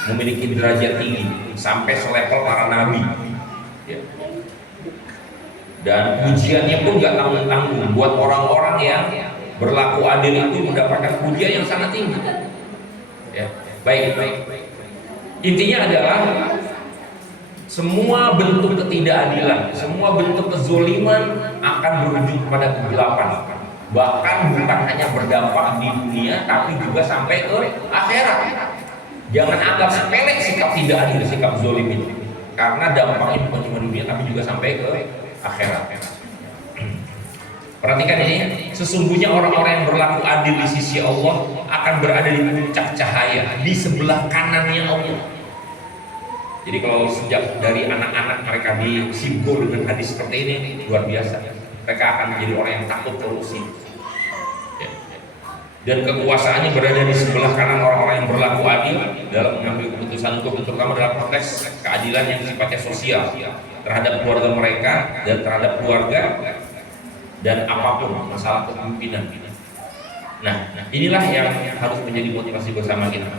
memiliki derajat tinggi sampai selevel para nabi ya. Dan ujiannya pun gak tanggung-tanggung. Buat orang-orang yang berlaku adil itu mendapatkan pujian yang sangat tinggi ya. Baik. Intinya adalah semua bentuk ketidakadilan, semua bentuk kezoliman akan berujung pada kegelapan. Bahkan bukan hanya berdampak di dunia, tapi juga sampai ke akhirat. Jangan anggap sepele sikap tidak adil, sikap zolim itu, karena dampaknya bukan cuma dunia, tapi juga sampai ke akhirat. Perhatikan ini, sesungguhnya orang-orang yang berlaku adil di sisi Allah akan berada di puncak cahaya, di sebelah kanannya Allah. Jadi kalau sejak dari anak-anak mereka disibuk dengan hadis seperti ini, luar biasa. Mereka akan menjadi orang yang takut korupsi ya. Dan kekuasaannya berada di sebelah kanan orang-orang yang berlaku adil dalam mengambil keputusan hukum, terutama dalam konteks keadilan yang sifatnya sosial terhadap keluarga mereka dan terhadap keluarga dan apapun masalah kepemimpinan. Nah, inilah yang harus menjadi motivasi bersama kita.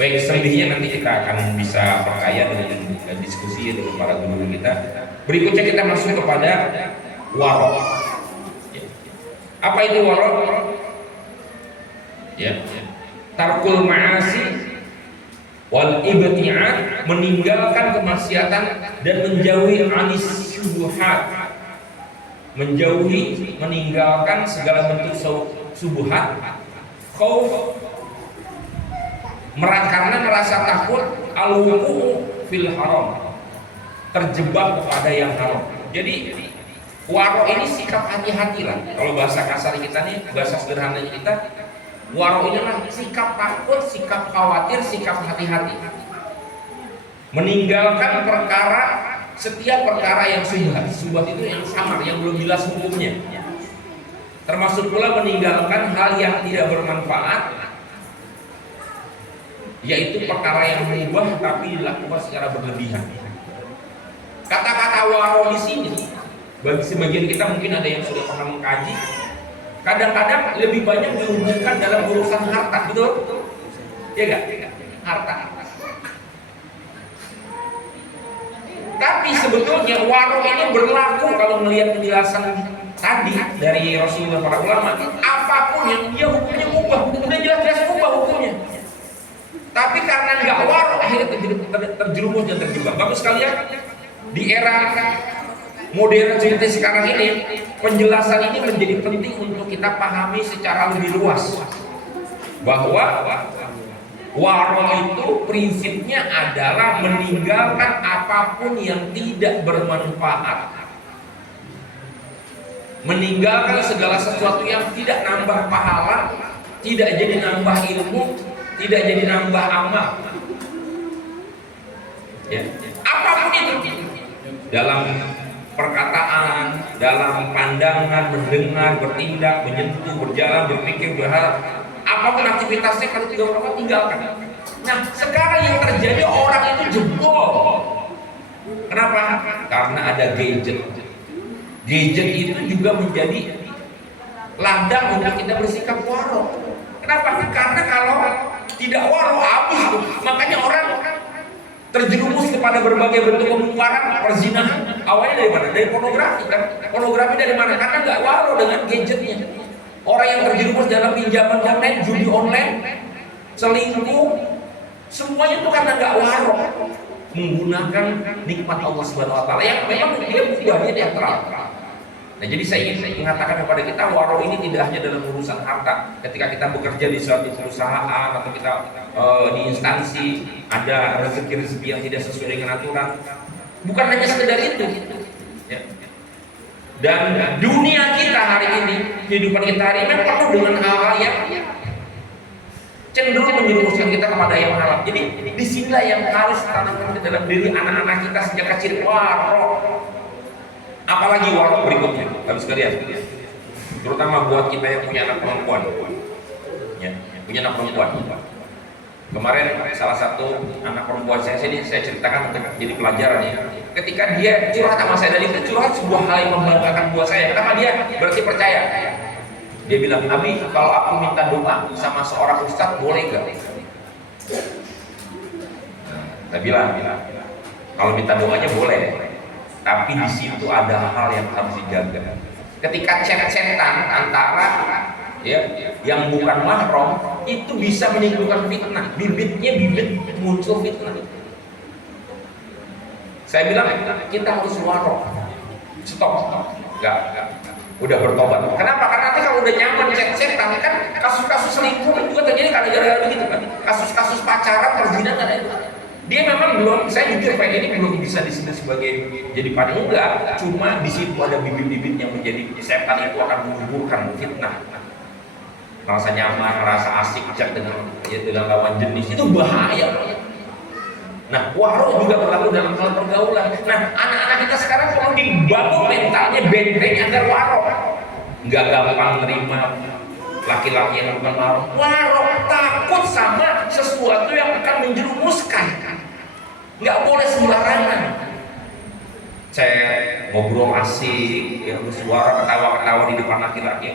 Baik, selebihnya nanti kita akan bisa perkaya dengan diskusi dengan para guru kita. Berikutnya kita masuk kepada waro. Apa itu waro? Ya, tarkul ma'asi wal ibti'ad, meninggalkan kemaksiatan dan menjauhi anis syubhat. Meninggalkan segala bentuk subuhat, khauf, karena merasa takut, al-wuqu' fil haram, terjebak kepada yang haram. Jadi waro ini sikap hati-hati lah. Kalau bahasa kasar kita nih, bahasa sederhananya kita, waro ini lah sikap takut, sikap khawatir, sikap hati-hati. Meninggalkan setiap perkara yang subhat itu yang samar, yang belum jelas hukumnya. Termasuk pula meninggalkan hal yang tidak bermanfaat, yaitu perkara yang mubah tapi dilakukan secara berlebihan. Kata-kata waro di sini, bagi sebagian kita mungkin ada yang sudah pernah mengkaji, kadang-kadang lebih banyak dihubungkan dalam urusan harta, betul? Ya enggak? Harta. Tapi sebetulnya waro ini berlaku kalau melihat penjelasan tadi dari Rasulullah, para ulama, apapun yang dia hukumnya mubah, udah jelas-jelas mubah hukumnya. Tapi karena nggak waro, akhirnya terjerumus dan terjebak. Bapak sekalian, di era modern seperti sekarang ini, penjelasan ini menjadi penting untuk kita pahami secara lebih luas. Bahwa waro itu prinsipnya adalah meninggalkan apapun yang tidak bermanfaat. Meninggalkan segala sesuatu yang tidak nambah pahala, tidak jadi nambah ilmu, tidak jadi nambah amal ya. Apapun itu, dalam perkataan, dalam pandangan, mendengar, bertindak, menyentuh, berjalan, berpikir, berharap, apapun aktivitasnya, kalau tidak bermanfaat, tinggalkan. Nah, sekarang yang terjadi, orang itu jebol. Kenapa? Karena ada gadget. Gadget itu juga menjadi ladang untuk kita bersikap waro. Kenapa? Karena kalau tidak waro, habis tuh. Makanya orang terjerumus kepada berbagai bentuk kemungkaran, perzinahan. Awalnya dari mana? Dari pornografi kan? Pornografi dari mana? Karena nggak waro dengan gadgetnya. Orang yang terjerumus dalam pinjaman online, judi online, selingkuh, semuanya itu karena nggak waro, menggunakan nikmat Allah Subhanahu Wa Taala yang memang dia buahnya netral. Nah, jadi saya ingin mengatakan kepada kita, waro ini tidak hanya dalam urusan harta. Ketika kita bekerja di suatu perusahaan atau kita di instansi, ada rezeki-rezeki yang tidak sesuai dengan aturan, bukan hanya sekedar itu. Ya. Dan dunia kita hari ini, kehidupan kita hari ini penuh dengan hal-hal yang cenderung menjerumuskan kita kepada yang haram. Jadi disinilah yang harus ditanamkan ke dalam diri anak-anak kita sejak kecil. Waro, apalagi waro berikutnya, harus sekalian. Terutama buat kita yang punya anak perempuan, ya, punya anak perempuan. Kemarin salah satu anak perempuan saya ceritakan untuk jadi pelajaran ya. Ketika dia curhat sama saya, dan itu curhat sebuah hal yang membanggakan buat saya. Kenapa dia berarti percaya? Dia bilang, Abi, kalau aku minta doa sama seorang ustadz boleh gak? Saya bilang, kalau minta doanya boleh, tapi di situ ada hal yang harus dijaga. Ketika chat-chatan antara yang bukan mahram, itu bisa menimbulkan fitnah. Bibit muncul fitnah. Saya bilang kita harus waro, stop, enggak, udah bertobat. Kenapa? Karena nanti kalau udah nyaman chat-chatan, kan kasus-kasus selingkuh juga terjadi karena gara-gara begitu kan. Kasus-kasus pacaran, perzinahan ada itu. Dia memang belum, saya jujur kayak ini belum bisa disebut sebagai jadi paling enggak. Cuma di situ ada bibit-bibit yang menjadi setan itu akan menguburkan fitnah. Merasa nyaman, merasa asik chat dengan lawan jenis, itu bahaya. Nah, waro juga berlaku dalam hal pergaulan. Nah, anak-anak kita sekarang perlu dibangun mentalnya benteng agar waro. Nggak gampang nerima laki-laki yang bukan waro. Waro, takut sama sesuatu yang akan menjerumuskan. Nggak boleh sembarangan. Chat, ngobrol asik, ya, bersuara, ketawa-ketawa di depan laki-laki.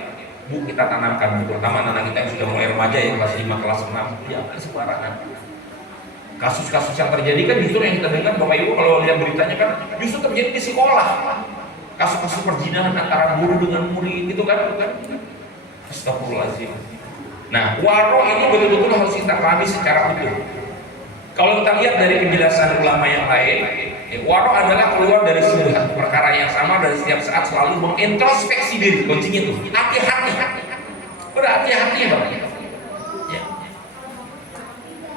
Bu, kita tanamkan, terutama anak kita yang sudah mulai remaja ya, kelas 5, kelas 6, jangan sembarangan. Kasus-kasus yang terjadi kan justru yang kita dengar, Bapak Ibu kalau lihat beritanya kan justru terjadi di sekolah. Kasus-kasus perzinahan antara guru dengan murid gitu kan. Astagfirullahaladzim. Nah, waro ini betul-betul harus kita pahami secara utuh. Kalau kita lihat dari penjelasan ulama yang lain, waro adalah keluar dari sebuah perkara yang sama dan setiap saat selalu mengintrospeksi diri. Kuncinya itu hati-hati. Udah hati-hati ya, Bapak. Ya.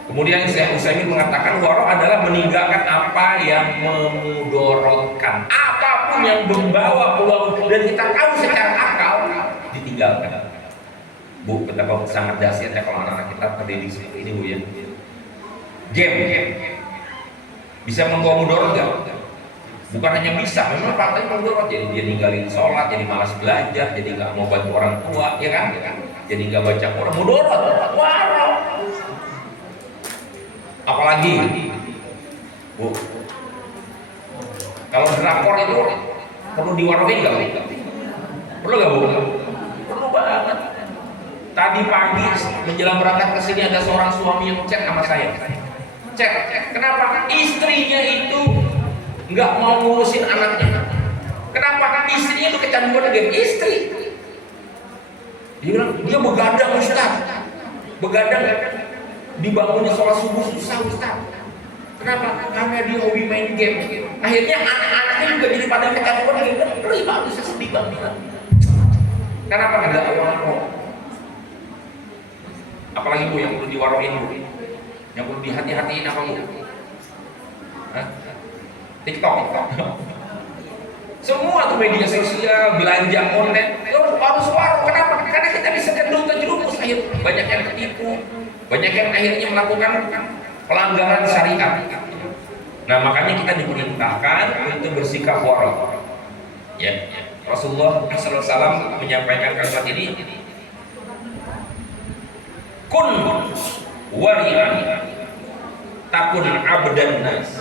Kemudian saya Utsaimin mengatakan waro adalah meninggalkan apa yang memudorotkan, apapun yang membawa peluang dan kita tahu secara akal ditinggalkan. Bu, betapa sangat dahsyatnya kalau anak-anak kita terdidik seperti ini, Bu ya. Game bisa membawa mudorot nggak? Bukan hanya bisa, memang faktanya mudorot. Jadi dia ninggalin sholat, jadi malas belajar, jadi nggak mau bantu orang tua, ya kan? Jadi nggak baca Quran, mudorot. Waro. Apalagi, Bu, kalau drakor itu perlu diwaroin nggak? Perlu nggak, Bu? Perlu banget. Tadi pagi menjelang berangkat ke sini ada seorang suami yang chat sama saya. Cek, kenapa istrinya itu nggak mau ngurusin anaknya? Kenapa istrinya itu kecanduan game? Istri. Dia bilang dia begadang Ustaz, begadang dibangunnya sholat subuh susah Ustaz. Kenapa? Karena dia hobi main game. Akhirnya anak-anaknya juga jadi pada kecanduan game. Terima bisa sedih banget. Kenapa nggak waro? Apalagi Bu yang perlu diwaroin, Bu, yang perlu dihati-hatiin apa, Bu? TikTok. Semua tuh media sosial, belanja online, harus waro. Kenapa? Karena kita bisa terjerumus. Banyak yang ketipu, banyak yang akhirnya melakukan pelanggaran syariat. Nah, makanya kita diperintahkan untuk bersikap waro. Ya, Rasulullah SAW menyampaikan kalimat ini. Kun wari'an takun abdan nas.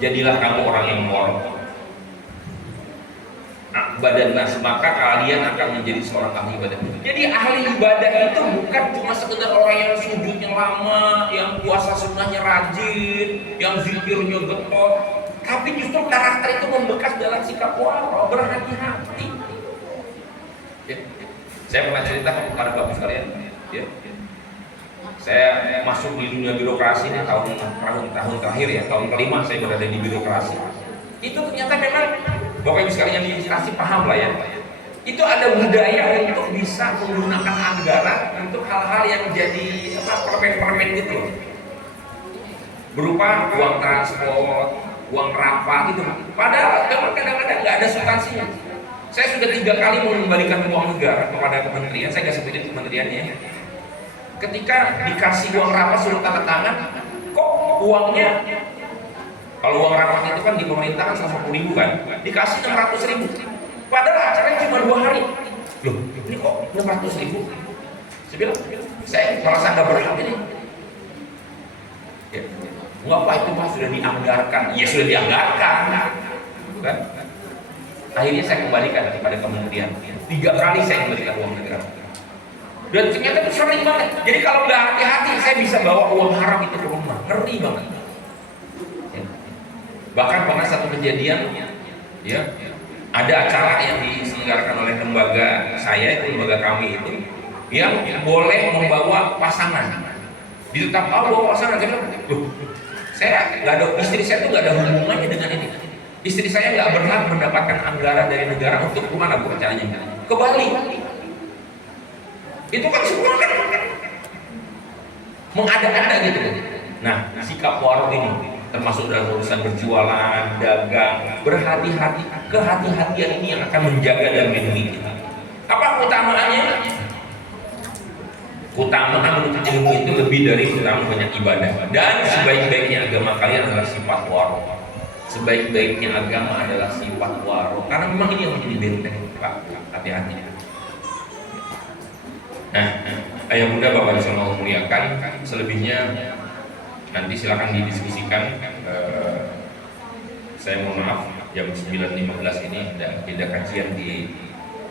Jadilah kamu orang yang waro. Abdan nas, maka kalian akan menjadi seorang ahli ibadah. Jadi ahli ibadah itu bukan cuma sekedar orang yang sujudnya lama, yang puasa sunnahnya rajin, yang zikirnya getol, tapi justru karakter itu membekas dalam sikap waro, berhati-hati. Saya pernah cerita kepada bapak sekalian, ya. Saya masuk di dunia birokrasi ini tahun terakhir ya, tahun kelima saya berada di birokrasi. Itu ternyata memang bapak ibu sekalian di birokrasi paham lah ya. Itu ada budaya untuk bisa menggunakan anggaran untuk hal-hal yang jadi permen-permen gitu loh. Berupa uang transport, uang rapat gitu. Padahal kadang-kadang nggak ada substansinya. Saya sudah 3 kali mengembalikan uang negara kepada kementerian, saya nggak sebutin kementeriannya. Ketika dikasih uang rapat suruh tanda tangan, kok uangnya, kalau uang rapat itu kan di pemerintah kan 150.000 kan, dikasih 600.000. Padahal acaranya cuma 2 hari. Loh, ini kok 600.000? Saya bilang, saya merasa nggak berhak ini. Ya, ngapa itu Pak sudah dianggarkan? Ya sudah dianggarkan, kan? Akhirnya saya kembalikan kepada kementerian. 3 kali saya kembalikan uang negara. Dan ternyata itu sering banget. Jadi kalau nggak hati-hati, saya bisa bawa uang haram itu ke rumah. Ngeri banget. Ya. Bahkan pernah satu kejadian, ya, ada acara yang diselenggarakan oleh lembaga saya, itu lembaga kami itu, yang boleh membawa pasangan. Ditetap bawa pasangan. Saya bilang, loh, saya nggak ada, istri saya itu nggak ada hubungannya dengan ini. Istri saya nggak berhak mendapatkan anggaran dari negara untuk kemana bu caranya? Ke Bali. Itu kan semua kan mengada-ada gitu. Nah, sikap warung ini termasuk dalam urusan berjualan, dagang, berhati-hati, kehati-hatian ini yang akan menjaga dan melindungi kita. Apa keutamaannya? Keutamaan menuntut ilmu itu lebih dari utama banyak ibadah. Dan sebaik-baiknya agama kalian adalah sifat warung. Sebaik-baiknya agama adalah sifat warung. Karena memang ini yang menjadi benteng, Pak. Hati-hati. Nah, ayah bunda bapak bisa mau muliakan, selebihnya nanti silakan didiskusikan. Saya mohon maaf, jam 9.15 ini ada kajian di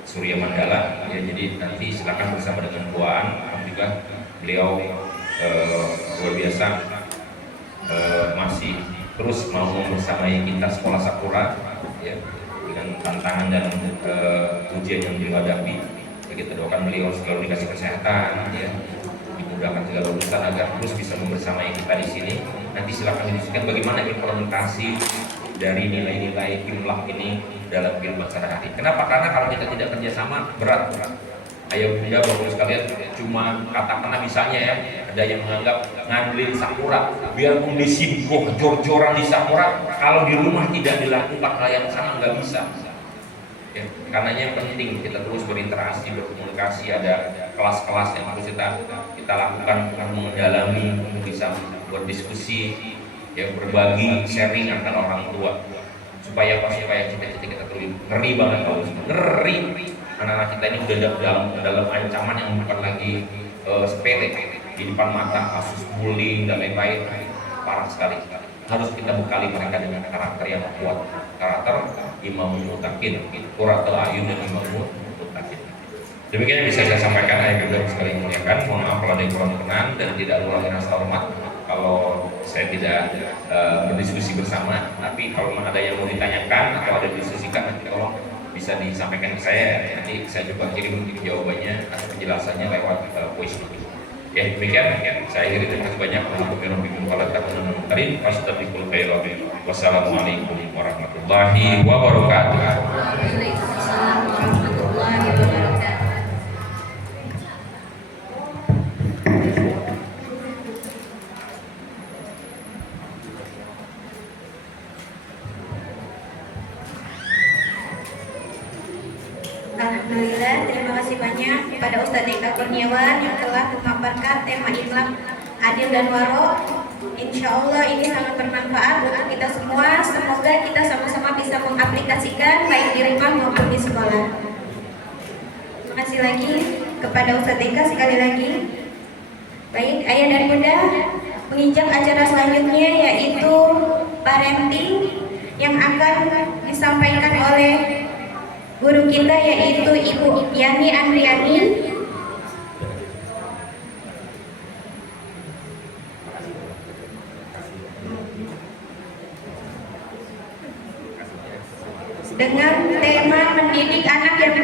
Surya Mandala, ya, jadi nanti silakan bersama dengan Puan, juga beliau luar biasa masih terus mau membersamai kita sekolah Sakura, ya, dengan tantangan dan ujian yang beliau hadapi. Kita doakan beliau selalu dikasih kesehatan, ya, dimudahkan segala urusan agar terus bisa membersamai kita di sini. Nanti silakan didiskusikan bagaimana implementasi dari nilai-nilai imlak ini dalam kehidupan sehari-hari. Kenapa? Karena kalau kita tidak kerjasama berat. Ayo bunda bapak sekalian, cuma katakanlah misalnya ya, ada yang menganggap ngambil sakura, biarpun disibuk jor-joran di sakura, kalau di rumah tidak dilakukan hal yang sama nggak bisa. Ya, karenanya penting kita terus berinteraksi, berkomunikasi, ada kelas-kelas yang harus kita lakukan untuk mendalami, untuk bisa berdiskusi, ya, berbagi, sharing antar orang tua, supaya cita-cita kita terus. Ngeri banget kalau ngeri. Anak-anak kita ini udah dalam ancaman yang bukan lagi sepele, di depan mata kasus bullying dan lain-lain, parah sekali. Harus kita bekali mereka dengan karakter yang kuat, karakter imamul muttaqin, qurratul ayun dan imamul muttaqin. Demikian yang bisa saya sampaikan, ayah bunda sekalian muliakan. Mohon maaf kalau ada yang kurang berkenan dan tidak ulangi rasa hormat kalau saya tidak berdiskusi bersama. Tapi kalau ada yang mau ditanyakan atau ada didiskusikan, nanti tolong bisa disampaikan ke saya, nanti saya coba kirim jawabannya atau penjelasannya lewat voice note. Ya, demikian saya akhiri, terima kasih banyak. Wassalamualaikum warahmatullahi wabarakatuh. Waalaikumsalam warahmatullahi wabarakatuh. Alhamdulillah, terima kasih banyak kepada Ustadz Eka Kurniawan yang telah memaparkan tema imlak adil dan waro. Insya Allah ini sangat bermanfaat untuk kita semua. Semoga kita sama-sama bisa mengaplikasikan baik di rumah maupun di sekolah. Terima kasih lagi kepada Ustadz Eka sekali lagi. Baik, ayah dan bunda, menginjak acara selanjutnya yaitu parenting yang akan disampaikan oleh guru kita yaitu Ibu Yani Andriani. Dengan tema mendidik anak yang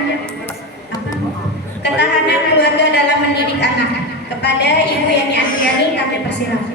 ketahanan Ada Ibu Yani Andriani, kami persilahkan.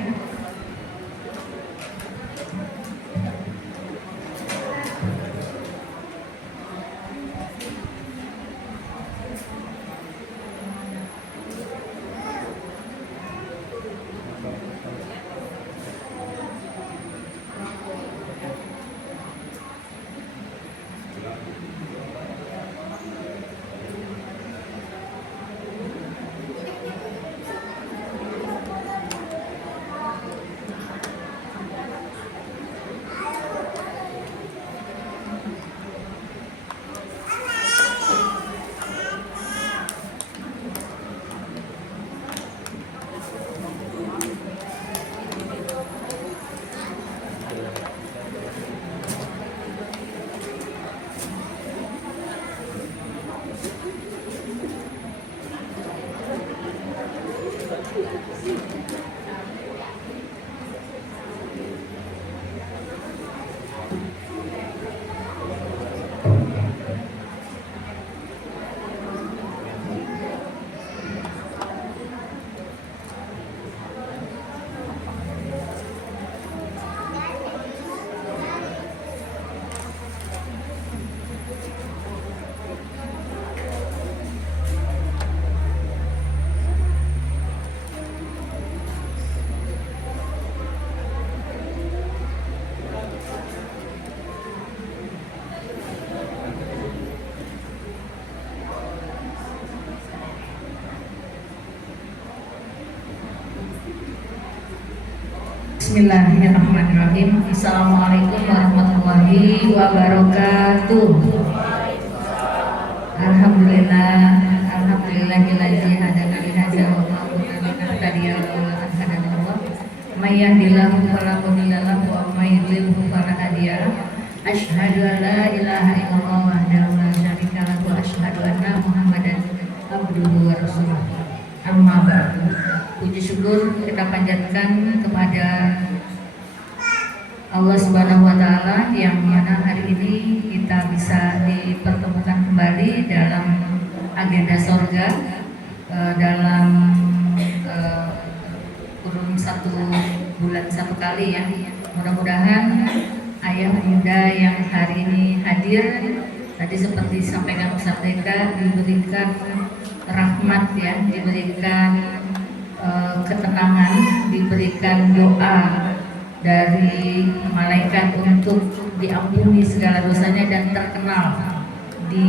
Bismillahirrahmanirrahim. Assalamualaikum warahmatullahi wabarakatuh. Alhamdulillah, alhamdulillahillazi hadana li hadza wa ma kunna linahtadiya laula an hadana Allah. May yahdihillahu fala mudilla lahu wa may yudlilhu fala hadiya lahu. Asyhadu an la ilaha illallah wahdahu la syarika lahu wa asyhadu anna Muhammadan abduhu wa rasuluh. Amma ba'du. Puji syukur kita panjatkan kepada Allah Subhanahu wa Ta'ala yang mana hari ini kita bisa dipertemukan kembali dalam agenda sorga dalam kurun 1 bulan 1 kali ya. Mudah-mudahan ayah bunda yang hari ini hadir tadi seperti disampaikan Ustaz Deka diberikan rahmat ya, diberikan ketenangan, diberikan doa dari malaikat untuk diampuni segala dosanya dan terkenal di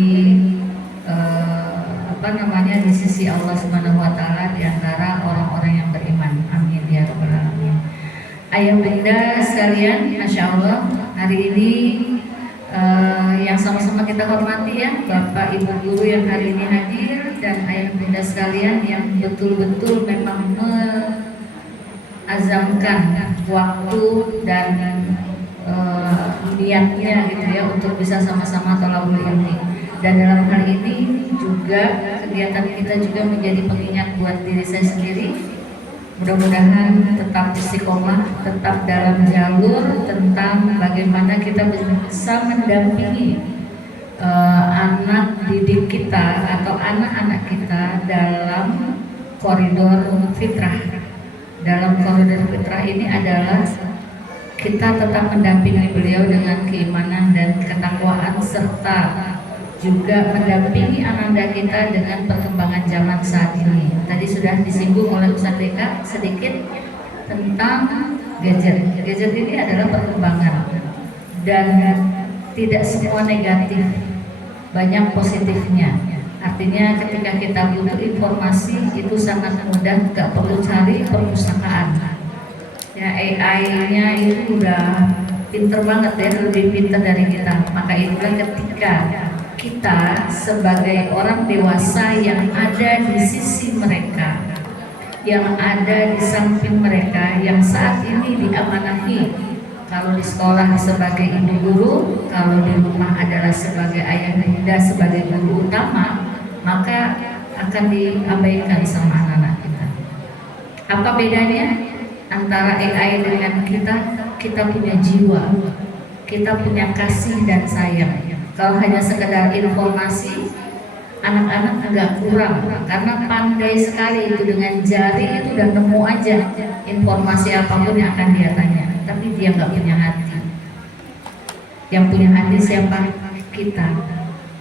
di sisi Allah Subhanahu wa Ta'ala di antara orang-orang yang beriman. Amin ya rabbal alamin. Ayah bunda sekalian, masya Allah, hari ini yang sama-sama kita hormati ya, Bapak Ibu guru yang hari ini hadir dan ayah bunda sekalian yang betul-betul memang azamkan waktu dan niatnya gitu ya untuk bisa sama-sama thalabul ilmi. Dan dalam hal ini juga kegiatan kita juga menjadi pengingat buat diri saya sendiri. Mudah-mudahan tetap istiqomah, tetap dalam jalur tentang bagaimana kita bisa mendampingi anak didik kita atau anak-anak kita dalam koridor fitrah. Dalam koridor fitrah ini adalah kita tetap mendampingi beliau dengan keimanan dan ketakwaan serta juga mendampingi ananda kita dengan perkembangan zaman saat ini. Tadi sudah disinggung oleh Ustaz Deka sedikit tentang gadget. Gadget ini adalah perkembangan dan tidak semua negatif, banyak positifnya. Artinya ketika kita butuh informasi itu sangat mudah, nggak perlu cari perpustakaan. Ya AI-nya itu udah pinter banget ya, lebih pinter dari kita. Maka itulah ketika kita sebagai orang dewasa yang ada di sisi mereka, yang ada di samping mereka, yang saat ini diamanahi, kalau di sekolah sebagai ibu guru, kalau di rumah adalah sebagai ayah bunda, sebagai guru utama, maka akan diabaikan sama anak-anak kita. Apa bedanya antara AI dengan kita? Kita punya jiwa, kita punya kasih dan sayang. Kalau hanya sekedar informasi, anak-anak agak kurang karena pandai sekali itu dengan jari itu dan nemu aja informasi apapun yang akan dia tanya, tapi dia nggak punya hati. Yang punya hati siapa? Kita,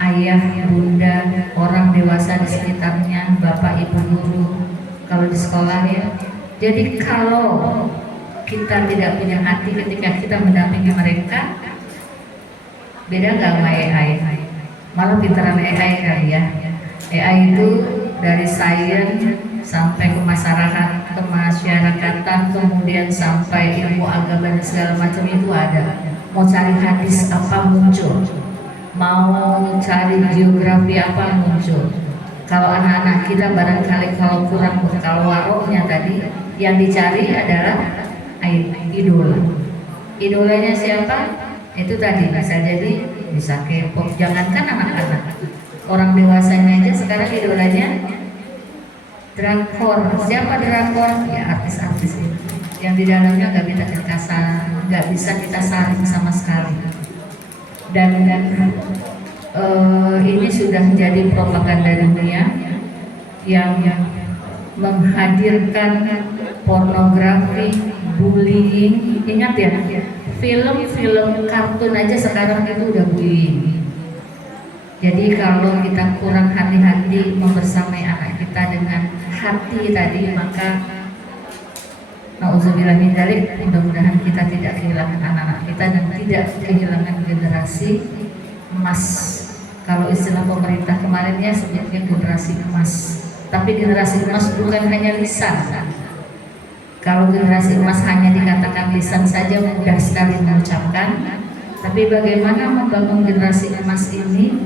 ayah, bunda, orang dewasa di sekitarnya, bapak, ibu guru, kalau di sekolah ya. Jadi kalau kita tidak punya hati ketika kita mendampingi mereka, beda nggak sama AI? Malah pintaran AI kali ya. AI itu dari sains sampai ke masyarakat, kemasyarakatan, kemudian sampai ilmu agama dan segala macam itu ada. Mau cari hadis apa muncul, mau cari geografi apa muncul. Kalau anak-anak kita barangkali kalau kurang kalau waroknya tadi, yang dicari adalah idola. Idolanya siapa? Itu tadi bisa jadi bisa K-pop. Jangankan anak-anak, orang dewasanya aja sekarang idolanya drakor. Siapa drakor? Ya artis-artis itu yang di dalamnya nggak bisa kita saring sama sekali. Dan ini sudah menjadi propaganda dunia yang menghadirkan pornografi, bullying. Ingat ya, film-film kartun aja sekarang itu udah bullying. Jadi kalau kita kurang hati-hati membersamai anak kita dengan hati tadi, maka nauzubillah min dzalik, mudah-mudahan kita tidak kehilangan anak-anak kita dan tidak kehilangan generasi emas. Kalau istilah pemerintah kemarin ya sebutnya generasi emas. Tapi generasi emas bukan hanya lisan. Kalau generasi emas hanya dikatakan lisan saja mudah sekali mengucapkan. Tapi bagaimana membangun generasi emas ini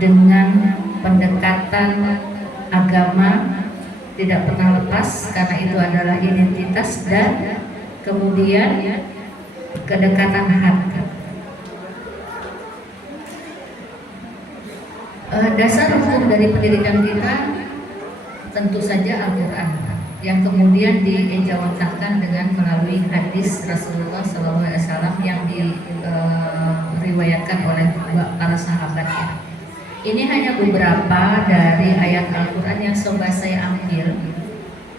dengan pendekatan agama tidak pernah lepas, karena itu adalah identitas, dan kemudian kedekatan hati. Dasar hukum dari pendidikan kita tentu saja Al-Quran, yang kemudian diejawantahkan dengan melalui hadis Rasulullah SAW yang diriwayatkan oleh para sahabatnya. Ini hanya beberapa dari ayat Al-Quran yang coba saya ambil.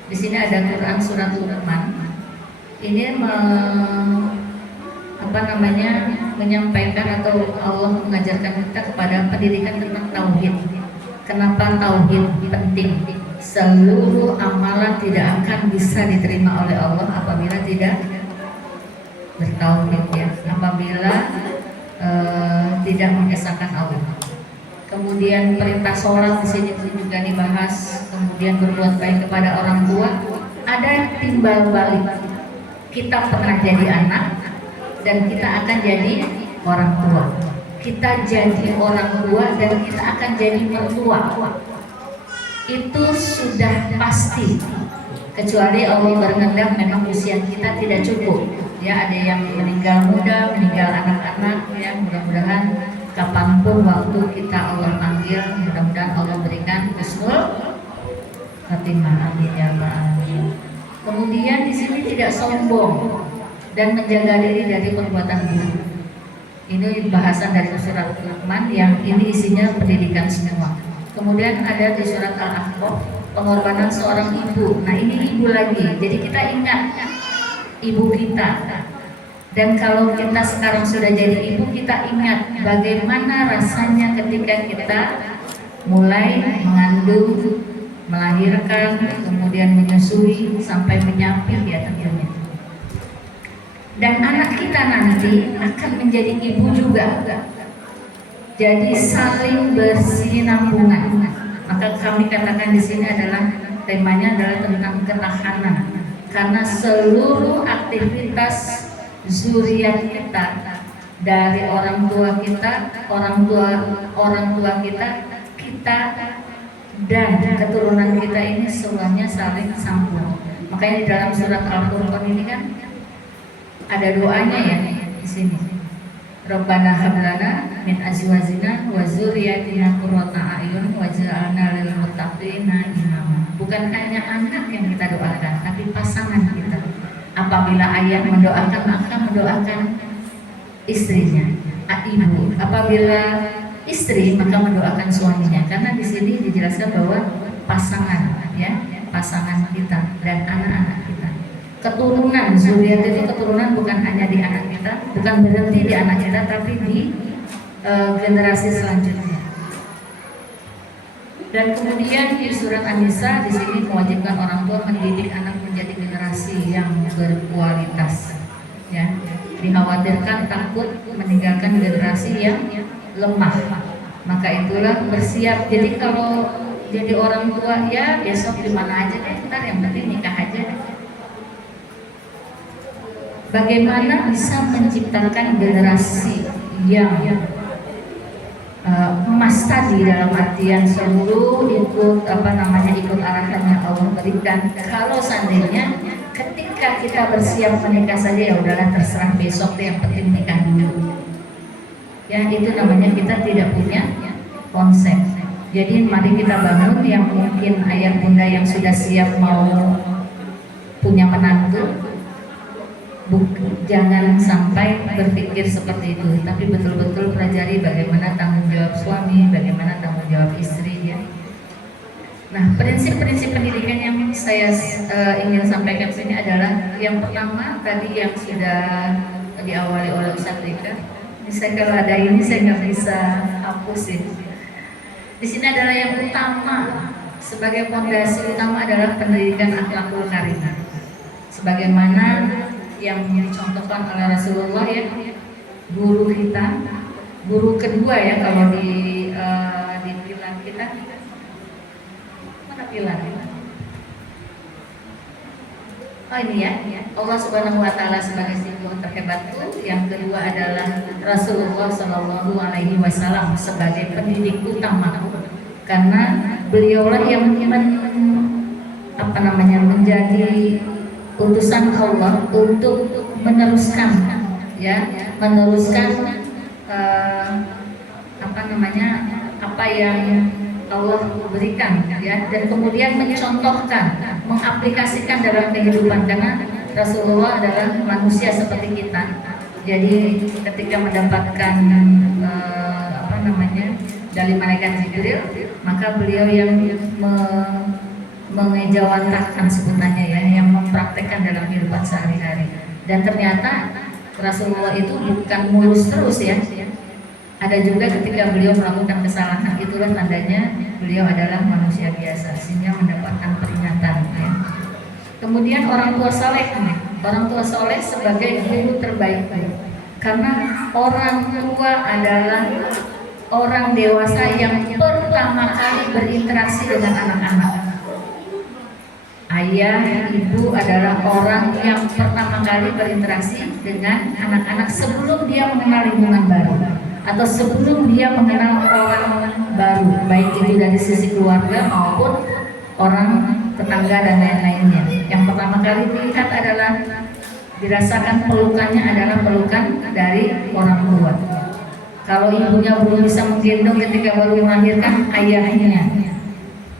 Di sini ada Quran surat Luqman. Ini menyampaikan atau Allah mengajarkan kita kepada pendidikan tentang tauhid. Kenapa tauhid penting? Seluruh amalan tidak akan bisa diterima oleh Allah apabila tidak bertauhid ya. Apabila tidak mengesahkan Allah. Kemudian perintah sholat di sini juga dibahas. Kemudian berbuat baik kepada orang tua. Ada timbal balik. Kita pernah jadi anak dan kita akan jadi orang tua. Kita jadi orang tua dan kita akan jadi mertua. Itu sudah pasti. Kecuali Allah berkehendak memang usia kita tidak cukup. Ya, ada yang meninggal muda, meninggal anak-anak. Ya, mudah-mudahan kapanpun waktu kita Allah panggil, mudah-mudahan Allah berikan husnul khatimah, amin ya Allah. Kemudian di sini tidak sombong dan menjaga diri dari perbuatan buruk. Ini bahasan dari surat Luqman yang ini isinya pendidikan semua. Kemudian ada di surat Al-Ahqaf pengorbanan seorang ibu. Nah ini ibu lagi. Jadi kita ingat ibu kita. Dan kalau kita sekarang sudah jadi ibu, kita ingat bagaimana rasanya ketika kita mulai mengandung, melahirkan, kemudian menyusui sampai menyapih ya tentunya. Dan anak kita nanti akan menjadi ibu juga. Jadi saling bersinambungan. Maka kami katakan di sini adalah temanya adalah tentang ketahanan. Karena seluruh aktivitas zuriat kita dari orang tua kita, orang tua kita dan keturunan kita ini semuanya saling sambung. Makanya di dalam surat Al-Furqan ini kan ada doanya ya di sini. Rabbana hab lana min azwajina wa dzurriyyatina qurrata a'yun waj'alna lil muttaqina imama. Bukan hanya anak yang kita doakan, tapi pasangan kita. Apabila ayah mendoakan, maka mendoakan istrinya, ibu. Apabila istri maka mendoakan suaminya, karena di sini dijelaskan bahwa pasangan, ya, pasangan kita dan anak-anak kita, keturunan, zuriat itu keturunan bukan hanya di anak kita, bukan berhenti di anak kita, tapi di generasi selanjutnya. Dan kemudian di surat An-Nisa di sini mewajibkan orang tua mendidik anak menjadi generasi yang berkualitas. Ya, dikhawatirkan takut meninggalkan generasi yang lemah. Maka itulah bersiap. Jadi kalau jadi orang tua ya besok di mana aja deh, ntar yang penting nikah aja deh. Bagaimana bisa menciptakan generasi yang emas tadi, dalam artian seluruh ikut ikut arahan yang Allah berikan. Kalau seandainya ketika kita bersiap menikah saja, ya udahlah terserah besok deh, yang penting nikah dulu. Ya, itu namanya kita tidak punya konsep. Jadi mari kita bangun yang mungkin ayah bunda yang sudah siap mau punya menantu, jangan sampai berpikir seperti itu, tapi betul-betul pelajari bagaimana tanggung jawab suami, bagaimana tanggung jawab istri, ya. Nah, prinsip-prinsip pendidikan yang saya ingin sampaikan sini adalah yang pertama tadi yang sudah diawali oleh Ustaz Rika. Saya kalau ada ini saya nggak bisa hapus ya. Di sini adalah yang utama, sebagai fondasi utama adalah pendidikan akhlakul karimah. Sebagaimana yang dicontohkan oleh Rasulullah, ya, guru kita, guru kedua ya kalau di pilar kita, mana pilar? Oh ini ya, Allah Subhanahu Wa Taala sebagai simbol terhebatku. Yang kedua adalah Rasulullah Shallallahu Alaihi Wasallam sebagai pendidik utamaku, karena beliaulah yang menjadi utusan Allah untuk meneruskan, ya, apa yang Allah berikan, ya, dan kemudian mencontohkan, mengaplikasikan dalam kehidupan, karena Rasulullah adalah manusia seperti kita. Jadi ketika mendapatkan dari malaikat Jibril, maka beliau yang mengejawantahkan sebutannya, ya, yang mempraktekkan dalam kehidupan sehari-hari. Dan ternyata Rasulullah itu bukan mulus terus, ya. Ada juga ketika beliau melakukan kesalahan, itulah tandanya beliau adalah manusia biasa, sehingga mendapatkan peringatan, ya. Kemudian orang tua soleh sebagai guru terbaik, karena orang tua adalah orang dewasa yang pertama kali berinteraksi dengan anak-anak. Ayah, ibu adalah orang yang pertama kali berinteraksi dengan anak-anak sebelum dia mengenal lingkungan baru, atau sebelum dia mengenal orang baru, baik itu dari sisi keluarga maupun orang tetangga dan lain-lainnya. Yang pertama kali dilihat adalah dirasakan pelukannya adalah pelukan dari orang tua. Kalau ibunya belum bisa menggendong ketika baru melahirkan, ayahnya.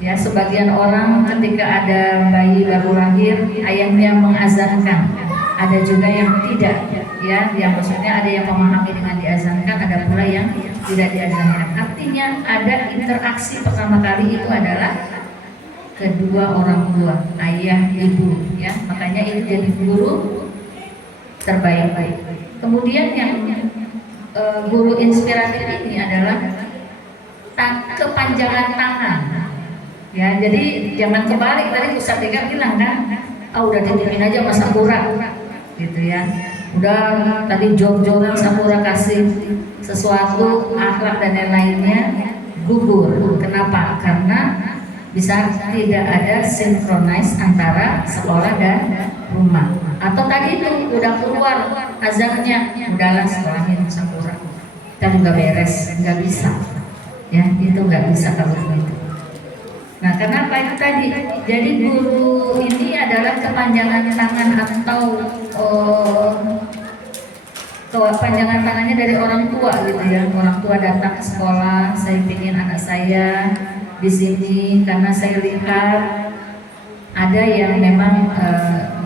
Ya, sebagian orang ketika ada bayi baru lahir, ayahnya mengazankan. Ada juga yang tidak, ya, yang maksudnya ada yang memahami dengan diazankan, ada pula yang tidak diazankan. Artinya ada interaksi pertama kali itu adalah kedua orang tua, ayah, ibu, ya. Makanya itu jadi guru terbaik. Kemudian yang guru inspiratif ini adalah kepanjangan tangan. Ya, jadi jangan kebalik, tadi Ustaz Ika bilang kan, udah titipin aja Mas Sapura, gitu ya. Udah tadi jor-joran Sapura kasih sesuatu, akhlak dan lain-lainnya, gugur. Kenapa? Karena bisa tidak ada sinkronize antara sekolah dan rumah. Atau tadi itu udah keluar azannya, udahlah sekolahin Sapura, kita juga beres, nggak bisa. Ya, itu nggak bisa kalau begitu. Nah, kenapa itu tadi? Jadi guru ini adalah kepanjangan tangan atau kepanjangan tangannya dari orang tua, gitu ya. Orang tua datang ke sekolah, saya ingin anak saya di sini karena saya lihat ada yang memang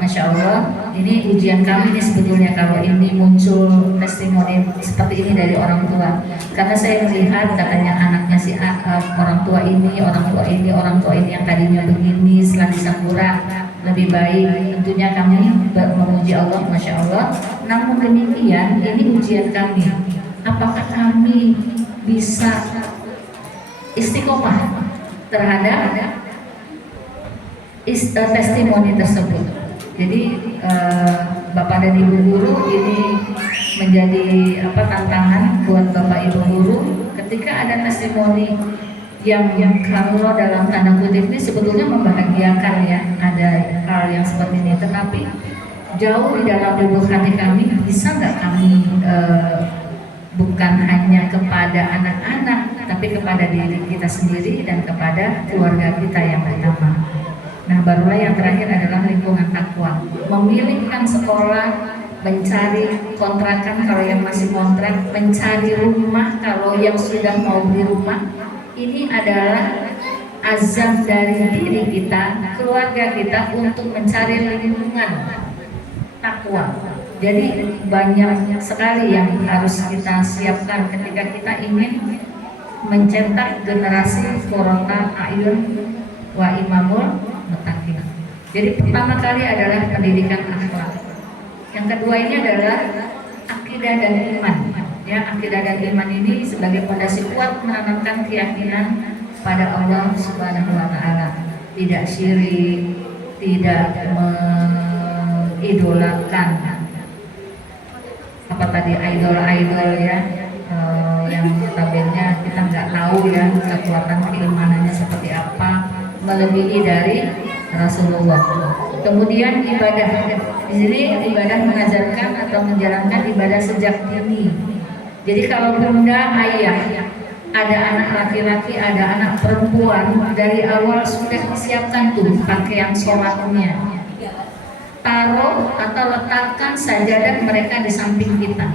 masya Allah ini ujian kami nih sebetulnya kalau ini muncul testimoni seperti ini dari orang tua. Karena saya melihat katanya anaknya si orang tua ini, orang tua ini yang tadinya begini setelah disakura lebih baik. Tentunya kami memuji Allah, Masya Allah. Namun demikian ini ujian kami. Apakah kami bisa istiqomah terhadap testimoni tersebut? Jadi Bapak dan Ibu guru ini menjadi tantangan buat Bapak Ibu guru ketika ada testimoni yang kalau dalam tanda kutip ini sebetulnya membahagiakan ya, ada hal yang seperti ini, tetapi jauh di dalam lubuk hati kami, bisa nggak kami bukan hanya kepada anak-anak tapi kepada diri kita sendiri dan kepada keluarga kita yang pertama. Nah, barulah yang terakhir adalah lingkungan takwa. Memilihkan sekolah, mencari kontrakan kalau yang masih kontrak, mencari rumah kalau yang sudah mau beli rumah. Ini adalah azam dari diri kita, keluarga kita untuk mencari lingkungan takwa. Jadi banyak sekali yang harus kita siapkan ketika kita ingin mencetak generasi Qurrata A'yun wa Imamul Muttaqin. Jadi pertama kali adalah pendidikan akhlak. Yang kedua ini adalah akidah dan iman. Ya, akidah dan iman ini sebagai fondasi kuat menanamkan keyakinan pada Allah Subhanahu wa taala. Tidak syirik, tidak mengidolakan apa tadi idol-idol ya, yang notabene kita nggak tahu ya kekuatan keimanannya seperti apa, melebihi dari Rasulullah. Kemudian ibadah, di sini ibadah mengajarkan atau menjalankan ibadah sejak dini. Jadi kalau bunda, ayah, ada anak laki-laki, ada anak perempuan, dari awal sudah disiapkan tuh pakaian sholatnya. Taruh atau letakkan sajadah mereka di samping kita.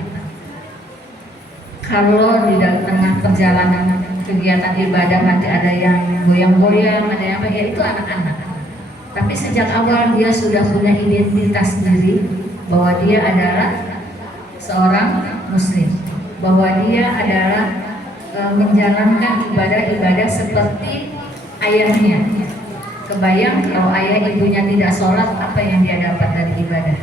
Kalau di tengah perjalanan kegiatan ibadah nanti ada yang goyang-goyang, ada yang apa, ya itu anak-anak. Tapi sejak awal dia sudah punya identitas diri bahwa dia adalah seorang muslim, bahwa dia adalah menjalankan ibadah-ibadah seperti ayahnya. Kebayang kalau ayah ibunya tidak sholat, apa yang dia dapat dari ibadah?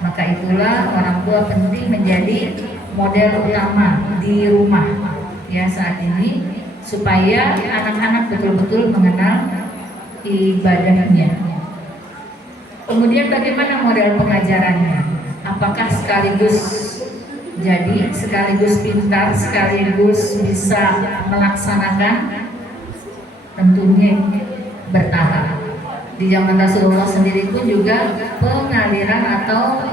Maka itulah orang tua penting menjadi model utama di rumah ya saat ini, supaya anak-anak betul-betul mengenal ibadahnya. Kemudian bagaimana model pengajarannya? Apakah sekaligus jadi, sekaligus pintar, sekaligus bisa melaksanakan? Tentunya bertahap. Di zaman Rasulullah sendiri pun juga pengaliran atau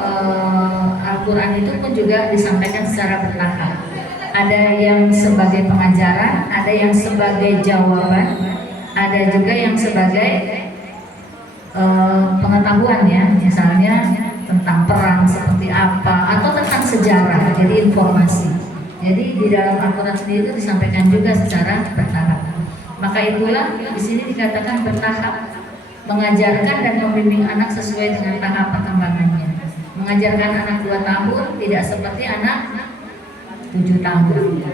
Al-Quran itu pun juga disampaikan secara bertahap. Ada yang sebagai pengajaran, ada yang sebagai jawaban, ada juga yang sebagai pengetahuan ya, misalnya tentang perang seperti apa atau tentang sejarah, jadi informasi. Jadi di dalam Al-Quran sendiri itu disampaikan juga secara bertahap. Maka itulah di sini dikatakan bertahap, mengajarkan dan membimbing anak sesuai dengan tahap perkembangannya. Mengajarkan anak 2 tahun tidak seperti anak 7 tahun.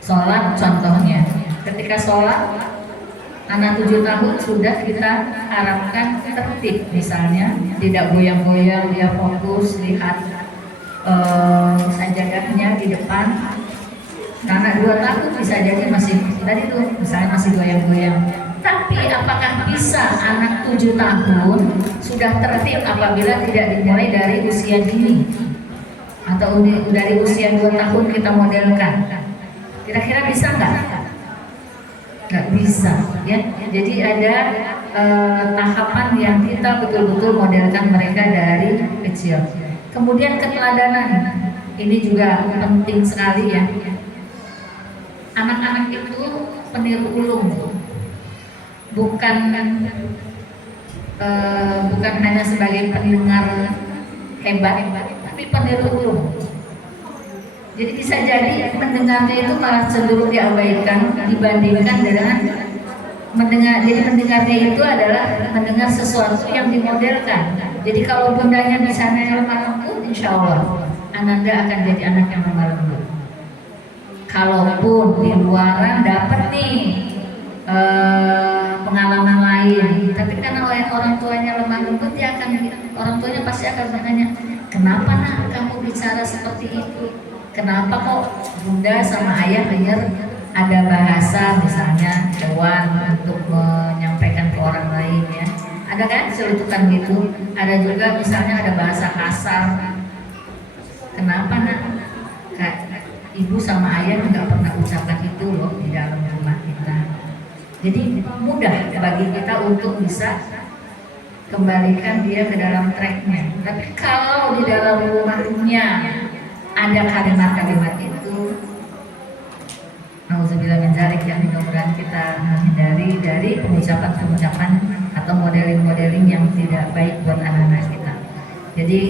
Sholat contohnya, ketika sholat anak 7 tahun sudah kita harapkan tertib, misalnya tidak goyang-goyang, dia fokus lihat sajadahnya di depan. Anak 2 tahun bisa jadi masih tadi tuh misalnya masih goyang-goyang. Tapi apakah bisa anak 7 tahun sudah tertib apabila tidak dimulai dari usia dini atau dari usia 2 tahun kita modelkan? Kira-kira bisa nggak? Nggak bisa ya. Jadi ada tahapan yang kita betul-betul modelkan mereka dari kecil. Kemudian keteladanan ini juga penting sekali ya. Anak-anak itu peniru ulung, bukan hanya sebagai pendengar hebat, tapi peniru ulung. Jadi bisa jadi mendengarnya itu malah cenderung diabaikan dibandingkan dengan mendengar, jadi mendengarnya itu adalah mendengar sesuatu yang dimodelkan. Jadi kalau bundanya di sana yang lemah lembut, insya Allah Ananda akan jadi anak yang lemah lembut. Kalaupun di luaran dapat nih pengalaman lain, tapi karena orang tuanya lemah lembut, dia akan, orang tuanya pasti akan bertanya, kenapa nak kamu bicara seperti itu? Kenapa kok bunda sama ayah dengar ada bahasa misalnya hewan untuk menyampaikan ke orang lain ya? Ada kan celutukan gitu? Ada juga misalnya ada bahasa kasar. Kenapa nak? Ibu sama ayah nggak pernah ucapkan itu loh di dalam rumah kita. Jadi mudah bagi kita untuk bisa kembalikan dia ke dalam tracknya. Tapi kalau di dalam rumahnya ada kalimat-kalimat itu, nauzubillah min dzalik, yang mudah-mudahan kita menghindari dari pengucapan-pengucapan atau modeling-modeling yang tidak baik buat anak-anak kita. Jadi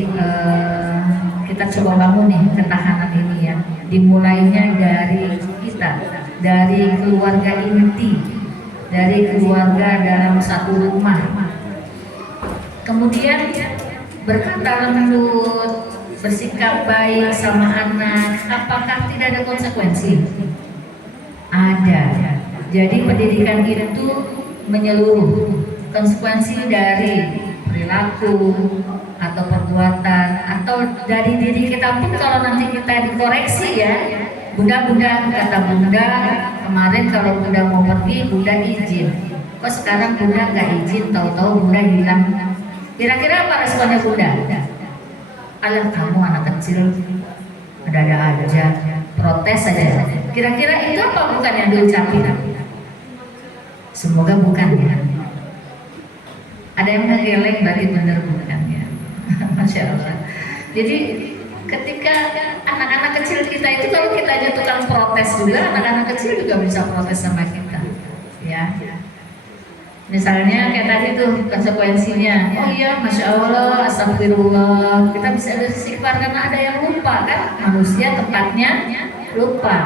kita coba bangun nih ketahanan ini ya. Dimulainya dari kita, dari keluarga inti, dari keluarga dalam satu rumah. Kemudian berkata lembut, bersikap baik sama anak, apakah tidak ada konsekuensi? Ada. Jadi pendidikan itu menyeluruh. Konsekuensi dari perilaku atau perbuatan atau dari diri kita pun, kalau nanti kita dikoreksi ya, bunda kata bunda kemarin kalau bunda mau pergi bunda izin, kok sekarang bunda nggak izin, tahu-tahu bunda hilang. Kira-kira apa responnya bunda? Alah kamu anak kecil, ada-ada aja, protes saja. Kira-kira itu apa bukan yang diucapin? Semoga bukan ya. Ada yang ngegeleng berarti bener bukan ya. Masya Allah. Jadi ketika anak-anak kecil kita itu, kalau kita aja tukang protes juga, anak-anak kecil juga bisa protes sama kita ya. Misalnya kayak tadi tuh konsekuensinya, oh iya Masya Allah, astagfirullah, kita bisa beristighfar karena ada yang lupa kan, manusia tepatnya lupa.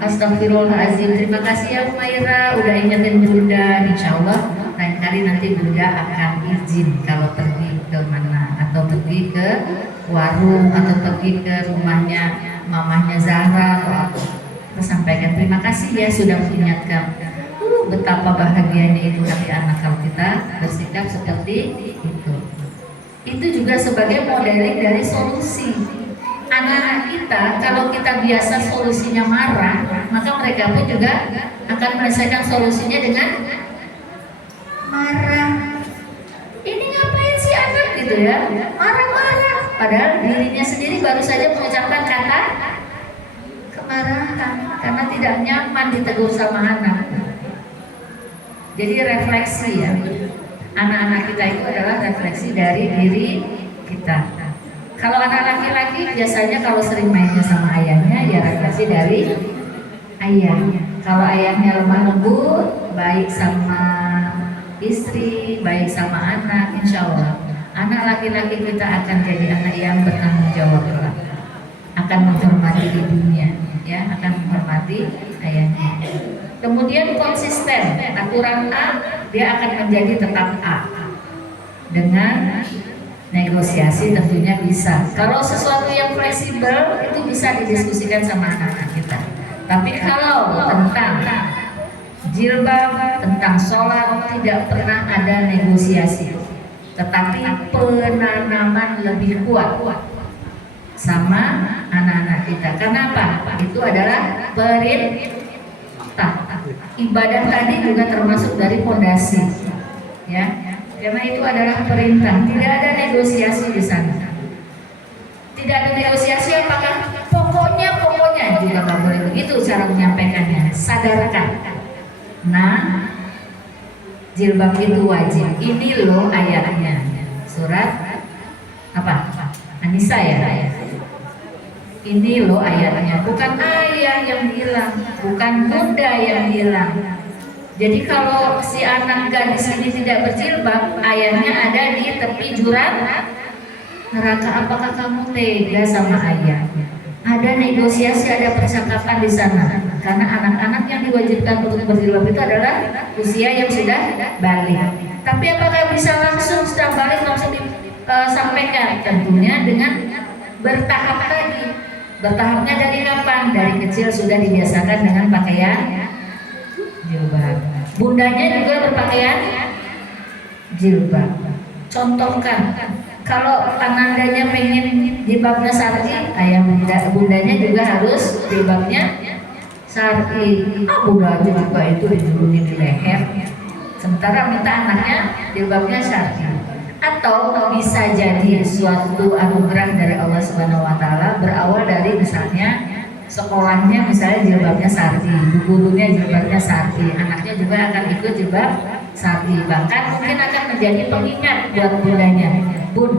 Astagfirullahaladzim, terima kasih ya Umaira udah ingetin bunda, insya Allah lain kali nanti bunda akan izin kalau pergi ke mana, atau pergi ke warung, atau pergi ke rumahnya mamahnya Zahra atau apa. Kita sampaikan terima kasih ya sudah mengingatkan. Betapa bahagianya itu hati anak kalau kita bersikap seperti itu. Itu juga sebagai modeling dari solusi. Anak-anak kita kalau kita biasa solusinya marah, maka mereka pun juga akan menyelesaikan solusinya dengan marah. Ini ngapain sih anak gitu ya, marah-marah, padahal dirinya sendiri baru saja mengucapkan kata kemarahan karena tidak nyaman ditegur sama anak. Jadi refleksi ya, anak-anak kita itu adalah refleksi dari diri kita. Kalau anak laki-laki biasanya kalau sering mainnya sama ayahnya, ya refleksi dari ayah. Kalau ayahnya lemah lembut, baik sama istri, baik sama anak, insya Allah anak laki-laki kita akan jadi anak yang bertanggung jawab, akan menghormati ibunya, ya, akan menghormati ayahnya. Kemudian konsisten, aturan A dia akan menjadi tetap A. Dengan negosiasi tentunya bisa. Kalau sesuatu yang fleksibel itu bisa didiskusikan sama anak-anak kita. Tapi kalau tentang jilbab, tentang sholat tidak pernah ada negosiasi. Tetapi penanaman lebih kuat sama anak-anak kita. Kenapa? Itu adalah perintah. Ibadah tadi juga termasuk dari fondasi, ya, karena itu adalah perintah. Tidak ada negosiasi di sana. Tidak ada negosiasi, apakah pokoknya juga nggak boleh begitu cara menyampaikannya. Sadarkan, nah, jilbab itu wajib. Ini loh ayatnya, surat apa? An-Nisa ya. Ini loh ayatnya, bukan ayah yang bilang, bukan bunda yang bilang. Jadi kalau si anak gadis ini tidak berjilbab, ayahnya ada di tepi jurang neraka, apakah kamu tega sama ayah? Ada negosiasi, ada percakapan di sana. karena anak-anak yang diwajibkan untuk berjilbab itu adalah usia yang sudah balik. Tapi apakah bisa langsung setelah balik langsung disampaikan? Tentunya dengan bertahap tadi. Bertahapnya dari kapan? Dari kecil sudah dibiasakan dengan pakaian jilbab. Bundanya juga berpakaian jilbab. Contohkan, kalau anandanya pengen jilbabnya syar'i, ayah bundanya juga harus jilbabnya syar'i. Bunda juga itu dijulukin di leher, sementara minta anaknya jilbabnya syar'i. Atau bisa jadi suatu anugerah dari Allah Subhanahu wa taala, berawal dari misalnya sekolahnya misalnya jilbabnya syar'i, gurunya jilbabnya syar'i, anaknya juga akan ikut jilbab syar'i. Bahkan mungkin akan menjadi pengingat buat bundanya. Bun,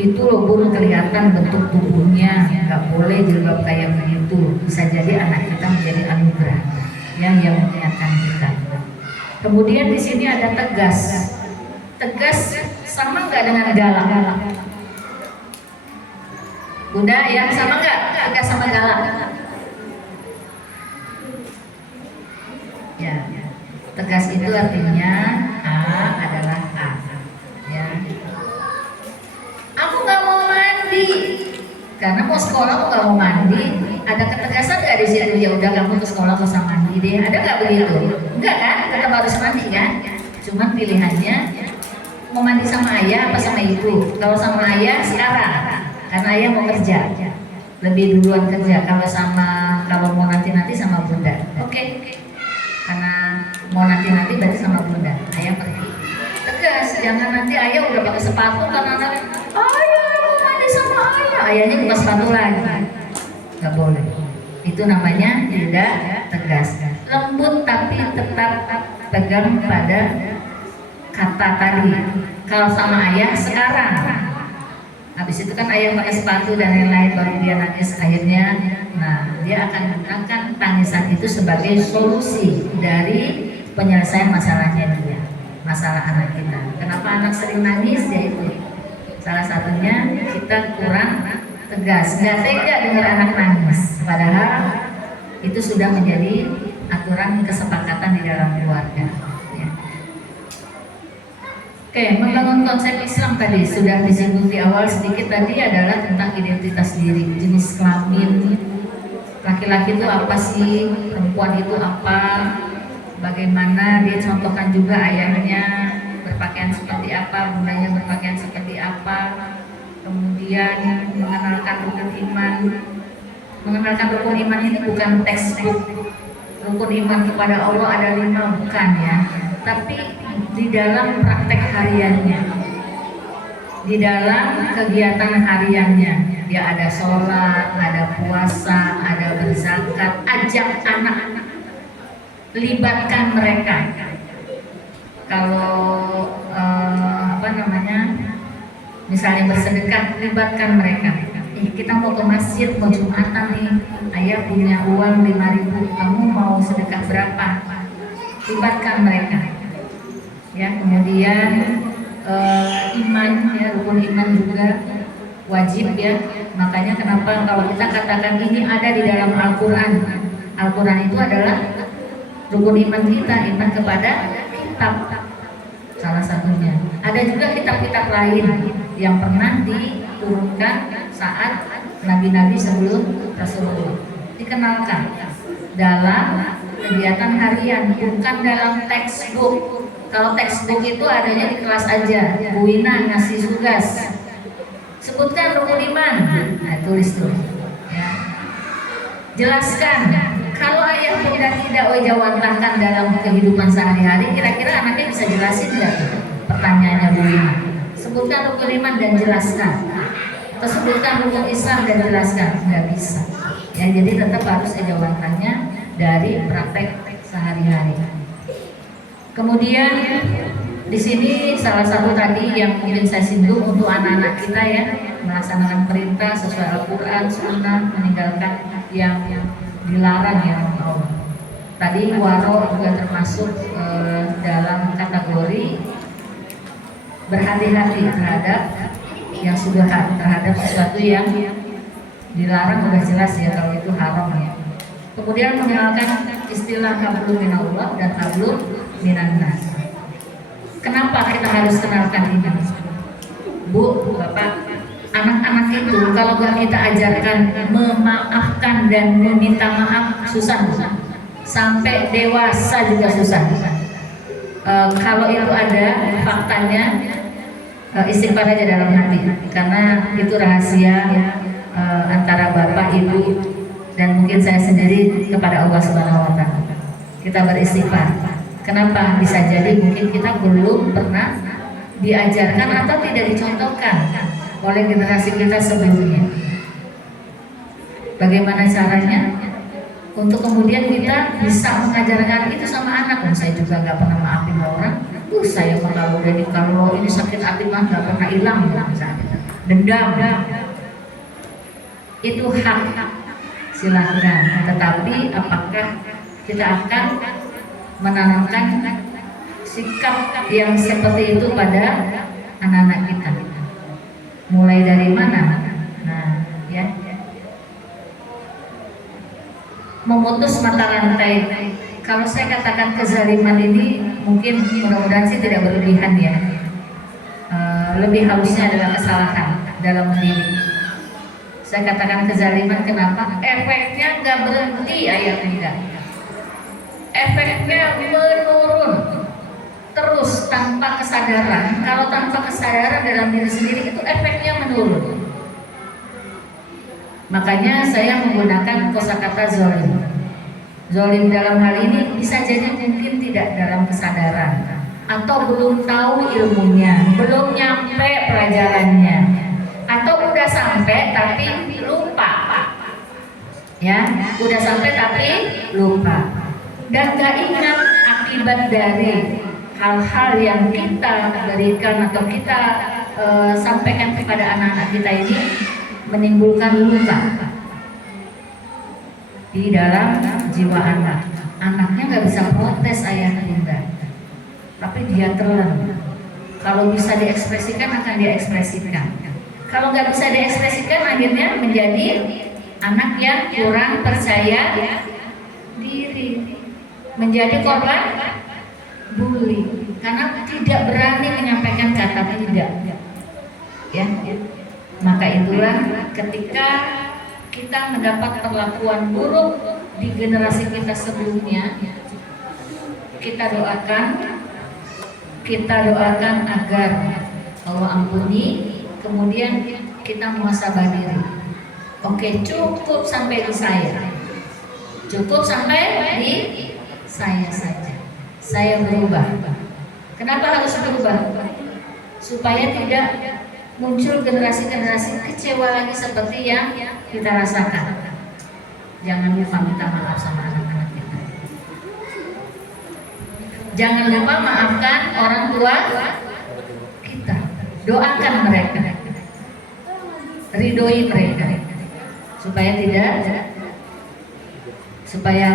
itu loh bun, kelihatan bentuk tubuhnya, nggak boleh jilbab kayak begitu. Bisa jadi anak kita menjadi anugerah yang mengingatkan kita. Kemudian di sini ada tegas. Tegas sama nggak dengan galak? Bunda ya, sama nggak tegas sama galak? Ya, tegas itu artinya A adalah A. Ya. Aku nggak mau mandi karena mau sekolah, aku nggak mau mandi. Ada ketegasan nggak di situ? Ya udah, kamu ke sekolah nggak usah mandi deh. Ada nggak begitu? Enggak kan? Tetap harus mandi kan? Cuman pilihannya mau mandi sama ayah apa sama ibu. Kalau sama ayah sekarang, karena ayah mau kerja, lebih duluan kerja. Kalau mau nanti sama bunda. Oke. Karena mau nanti berarti sama bunda. Ayah pergi. Tegas, jangan nanti ayah udah pakai sepatu karena ayah mau mandi sama ayah. Ayahnya buka sepatu lagi. Gak boleh. Itu namanya tidak tegas. Lembut tapi tetap tegang pada kata tadi. Kalau sama ayah sekarang, habis itu kan ayah pakai sepatu dan lain-lain, baru dia nangis akhirnya. Nah, dia akan menggunakan tangisan itu sebagai solusi dari penyelesaian masalahnya dia, masalah anak kita. Kenapa anak sering nangis? Yaitu salah satunya kita kurang tegas, nggak tega dengar anak nangis. Padahal itu sudah menjadi aturan kesepakatan di dalam keluarga. Oke, membangun konsep Islam tadi sudah disinggung di awal sedikit tadi, adalah tentang identitas diri, jenis kelamin, laki-laki itu apa sih, perempuan itu apa, bagaimana dia contohkan juga ayahnya berpakaian seperti apa, bundanya berpakaian seperti apa, kemudian mengenalkan rukun iman. Mengenalkan rukun iman ini bukan textbook rukun iman kepada Allah ada 5, bukan ya, tapi di dalam praktek hariannya, di dalam kegiatan hariannya, dia ada sholat, ada puasa, ada berzakat. Ajak anak-anak, libatkan mereka. Kalau misalnya bersedekah, libatkan mereka. Kita mau ke masjid, mau Jumatan nih, ayah punya uang 5.000, kamu mau sedekah berapa? Libatkan mereka. Ya, kemudian iman, ya, rukun iman juga wajib ya. Makanya kenapa kalau kita katakan ini ada di dalam Al-Quran. Al-Quran itu adalah rukun iman kita, iman kepada kitab, salah satunya. Ada juga kitab-kitab lain yang pernah diturunkan saat nabi-nabi sebelum Rasulullah, dikenalkan dalam kegiatan harian, bukan dalam textbook. Kalau textbook itu adanya di kelas aja, Bu Ina ngasih tugas, sebutkan rukun iman, nah tulis tuh ya. Jelaskan. Kalau ayah bunda tidak jawantahkan dalam kehidupan sehari-hari, kira-kira anaknya bisa jelasin nggak? Pertanyaannya Bu Ina, sebutkan rukun iman dan jelaskan, atau sebutkan rukun Islam dan jelaskan, nggak bisa ya. Jadi tetap harus jawantahnya dari praktek sehari-hari. Kemudian di sini salah satu tadi yang mungkin saya singgung untuk anak-anak kita ya, melaksanakan perintah sesuai Al-Quran, Sunnah, meninggalkan yang dilarang ya Allah. Tadi waro juga termasuk dalam kategori berhati-hati terhadap yang subhat, terhadap sesuatu yang dilarang udah jelas ya kalau itu haram ya. Kemudian mengenalkan istilah hablum minallah dan hablum minannas. Kenapa kita harus kenalkan ini? Bu, Bapak, anak-anak itu kalau gak kita ajarkan memaafkan dan meminta maaf susah. Sampai dewasa juga susah. Kalau itu ada faktanya, istighfar aja dalam hati, karena itu rahasia antara bapak ibu dan mungkin saya sendiri kepada Allah Subhanahu Wa Taala. Kita beristighfar. Kenapa? Bisa jadi mungkin kita belum pernah diajarkan atau tidak dicontohkan oleh generasi kita sebelumnya. Bagaimana caranya? Untuk kemudian kita bisa mengajarkan itu sama anak. Saya juga nggak pernah maafin orang. Saya kalau ini sakit hati mah nggak pernah hilang, misalnya. Dendam. Itu hak, silahkan. Tetapi apakah kita akan menanamkan sikap yang seperti itu pada anak-anak kita? Mulai dari mana? Nah, ya. Memutus mata rantai. Kalau saya katakan kezaliman ini mungkin mudah-mudahan sih tidak berlebihan ya. Lebih halusnya adalah kesalahan dalam mendidik. Saya katakan kezaliman kenapa? Efeknya nggak berhenti ayat enggak. Efeknya menurun terus tanpa kesadaran. Kalau tanpa kesadaran dalam diri sendiri itu efeknya menurun. Makanya saya menggunakan kosakata zolim. Zolim dalam hal ini bisa jadi mungkin tidak dalam kesadaran atau belum tahu ilmunya, belum nyampe pelajarannya, atau udah sampai tapi lupa. Ya, udah sampai tapi lupa dan gak ingat akibat dari hal-hal yang kita berikan atau kita sampaikan kepada anak-anak kita ini menimbulkan luka di dalam jiwa anak. Anaknya nggak bisa protes ayah bunda, tapi dia telan. Kalau bisa diekspresikan akan diekspresikan. Kalau nggak bisa diekspresikan akhirnya menjadi anak yang kurang percaya diri, menjadi korban bully karena tidak berani menyampaikan kata tidak. Ya. Maka itulah ketika kita mendapat perlakuan buruk di generasi kita sebelumnya, kita doakan agar Allah ampuni, kemudian kita muhasabah diri. Oke, cukup sampai di saya. Cukup sampai di saya saja. Saya berubah. Kenapa harus berubah? Supaya tidak muncul generasi-generasi kecewa lagi seperti yang kita rasakan. Jangan lupa minta maaf sama anak-anak kita. Jangan lupa maafkan orang tua kita. Doakan mereka, ridhoi mereka, supaya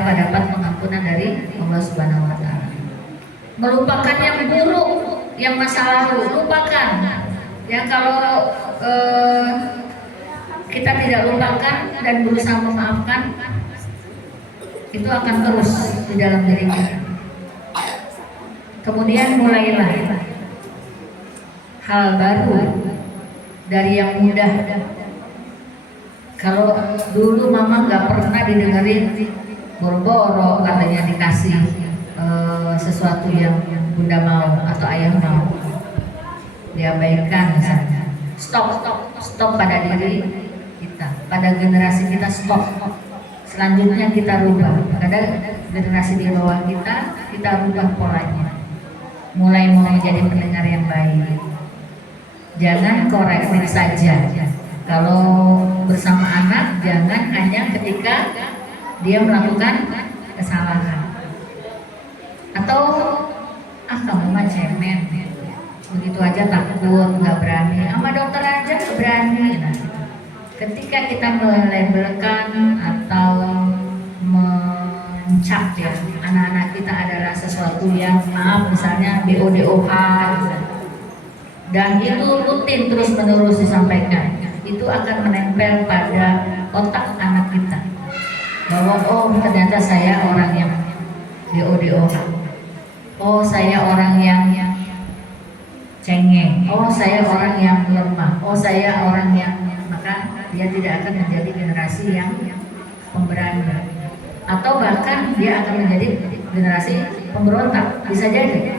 dapat pengampunan dari Allah Subhanahu Wa Taala. Melupakan yang buruk, yang masa lalu, lupakan. Ya, kalau kita tidak lupakan dan berusaha memaafkan, itu akan terus di dalam diri kita. Kemudian mulailah hal baru dari yang mudah. Kalau dulu mama nggak pernah didengerin, boro-boro katanya dikasih sesuatu yang bunda mau atau ayah mau, diabaikan misalnya. Stop pada diri kita, pada generasi kita stop. Selanjutnya kita rubah pada generasi di bawah kita rubah polanya. Mulai mau menjadi pendengar yang baik. Jangan korektif saja. Kalau bersama anak, jangan hanya ketika dia melakukan kesalahan. Atau kamu mah cemen, begitu aja takut, nggak berani, sama dokter aja nggak berani. Nah, ketika kita melabelkan atau mencap ya anak-anak kita adalah sesuatu yang maaf, misalnya BODOH, dan itu rutin terus menerus disampaikan, itu akan menempel pada otak anak kita. bahwa oh ternyata saya orang yang DO. Oh saya orang yang cengeng. Oh saya orang yang lemah. Oh saya orang yang, maka dia tidak akan menjadi generasi yang pemberani, atau bahkan dia akan menjadi generasi pemberontak, bisa jadi.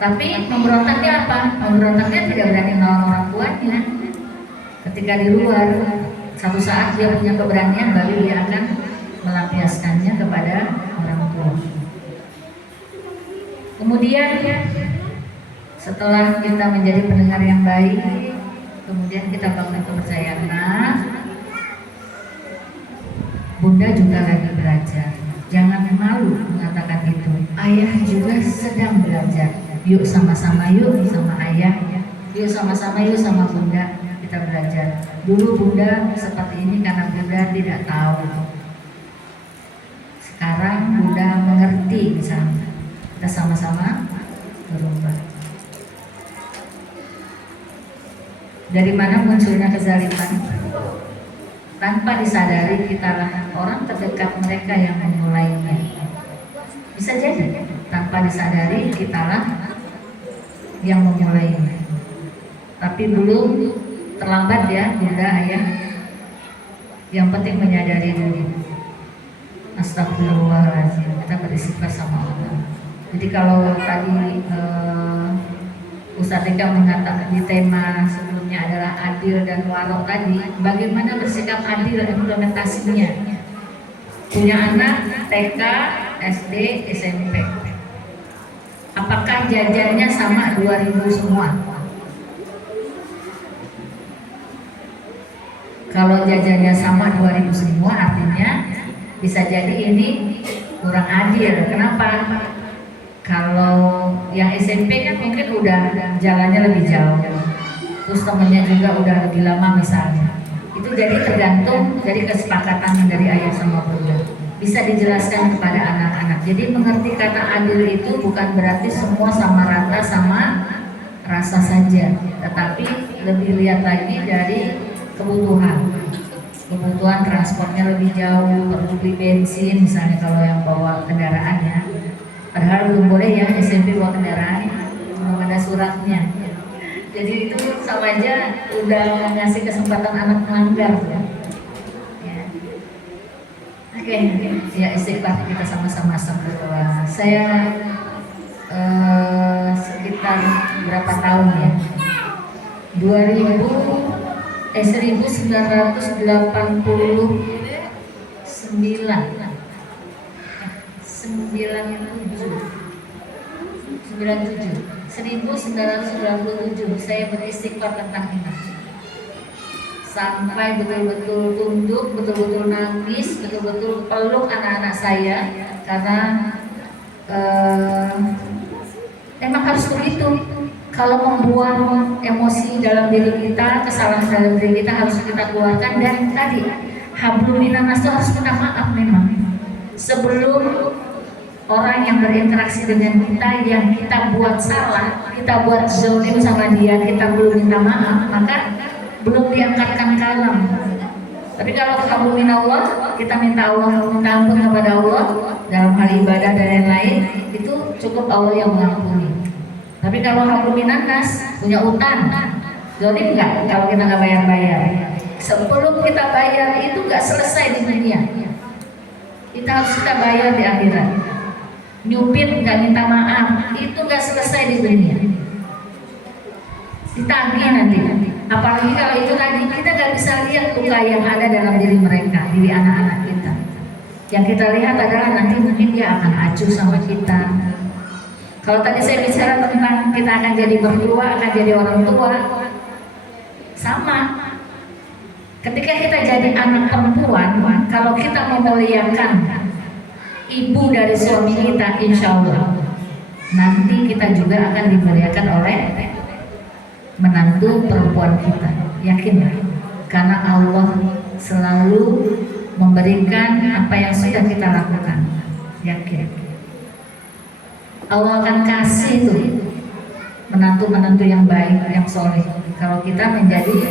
Tapi pemberontaknya apa? Pemberontaknya tidak berani melawan orang tuanya. Ketika di luar, satu saat dia punya keberanian, baru dia akan melampiaskannya kepada orang tua. Kemudian setelah kita menjadi pendengar yang baik, kemudian kita bangun kepercayaan. Nah, Bunda juga lagi belajar. Jangan malu mengatakan itu. Ayah juga sedang belajar. Yuk sama-sama yuk sama ayah. Yuk sama-sama yuk sama Bunda. Kita belajar. Dulu Bunda seperti ini karena Bunda tidak tahu. Sekarang Bunda mengerti misalnya. Kita sama-sama berubah. Dari mana munculnya kezaliman? Tanpa disadari kitalah orang terdekat mereka yang memulainya. Bisa jadi tanpa disadari kitalah yang memulainya. Tapi belum terlambat ya Bunda, Ayah. Yang penting menyadari dulu. Astagfirullahaladzim. Kita beristighfar sama Allah. Jadi kalau tadi Ustaz Eka mengatakan di tema sebelumnya adalah adil dan warok tadi, bagaimana bersikap adil implementasinya? Punya anak TK, SD, SMP. Apakah jajannya sama 2000 semua? Kalau jajannya sama 2000 semua, artinya bisa jadi ini kurang adil. Kenapa? Kalau yang SMP kan mungkin udah jalannya lebih jauh, terus temennya juga udah lebih lama misalnya. Itu jadi tergantung dari kesepakatan dari ayah sama bunda. Bisa dijelaskan kepada anak-anak. Jadi mengerti kata adil itu bukan berarti semua sama rata sama rasa saja, tetapi lebih lihat lagi dari kebutuhan. Kebutuhan transportnya lebih jauh, perlu beli bensin misalnya kalau yang bawa kendaraannya. Padahal belum boleh ya SMP bawa kendaraan, belum ada suratnya. Jadi itu sama aja udah ngasih kesempatan anak melanggar. Ya. Oke, ya istighfar kita sama-sama astagfirullah. Saya sekitar berapa tahun ya? 1997 saya beristighfar tentang ini sampai betul-betul tunduk, betul-betul nangis, betul-betul peluk anak-anak saya karena emang harus begitu. Kalau membuang emosi dalam diri kita, kesalahan dalam diri kita harus kita keluarkan. Dan tadi hablum minannas itu harus minta maaf memang. Sebelum orang yang berinteraksi dengan kita, yang kita buat salah, kita buat zalim sama dia, kita belum minta maaf, maka belum diangkatkan kalam. Tapi kalau hablum minallah, kita minta Allah, minta ampun kepada Allah dalam hal ibadah dan lain-lain, itu cukup Allah yang mengampuni. Tapi kalau hablum minannas, punya utang, zalim nggak kalau kita nggak bayar-bayar? Sebelum kita bayar itu nggak selesai di dunia, kita harus kita bayar di akhirat. Nyupir nggak minta maaf, itu nggak selesai di dunia, ditagih nanti. Apalagi kalau itu tadi kita nggak bisa lihat luka yang ada dalam diri mereka, diri anak-anak kita. Yang kita lihat adalah nanti mungkin dia akan acuh sama kita. Kalau tadi saya bicara tentang kita akan jadi mertua, akan jadi orang tua, sama. Ketika kita jadi anak perempuan, kalau kita memuliakan ibu dari suami kita, insya Allah nanti kita juga akan dimuliakan oleh menantu perempuan kita. Yakinlah, karena Allah selalu memberikan apa yang sudah kita lakukan. Yakin Allah akan kasih tuh menantu-menantu yang baik, yang soleh. Kalau kita menjadi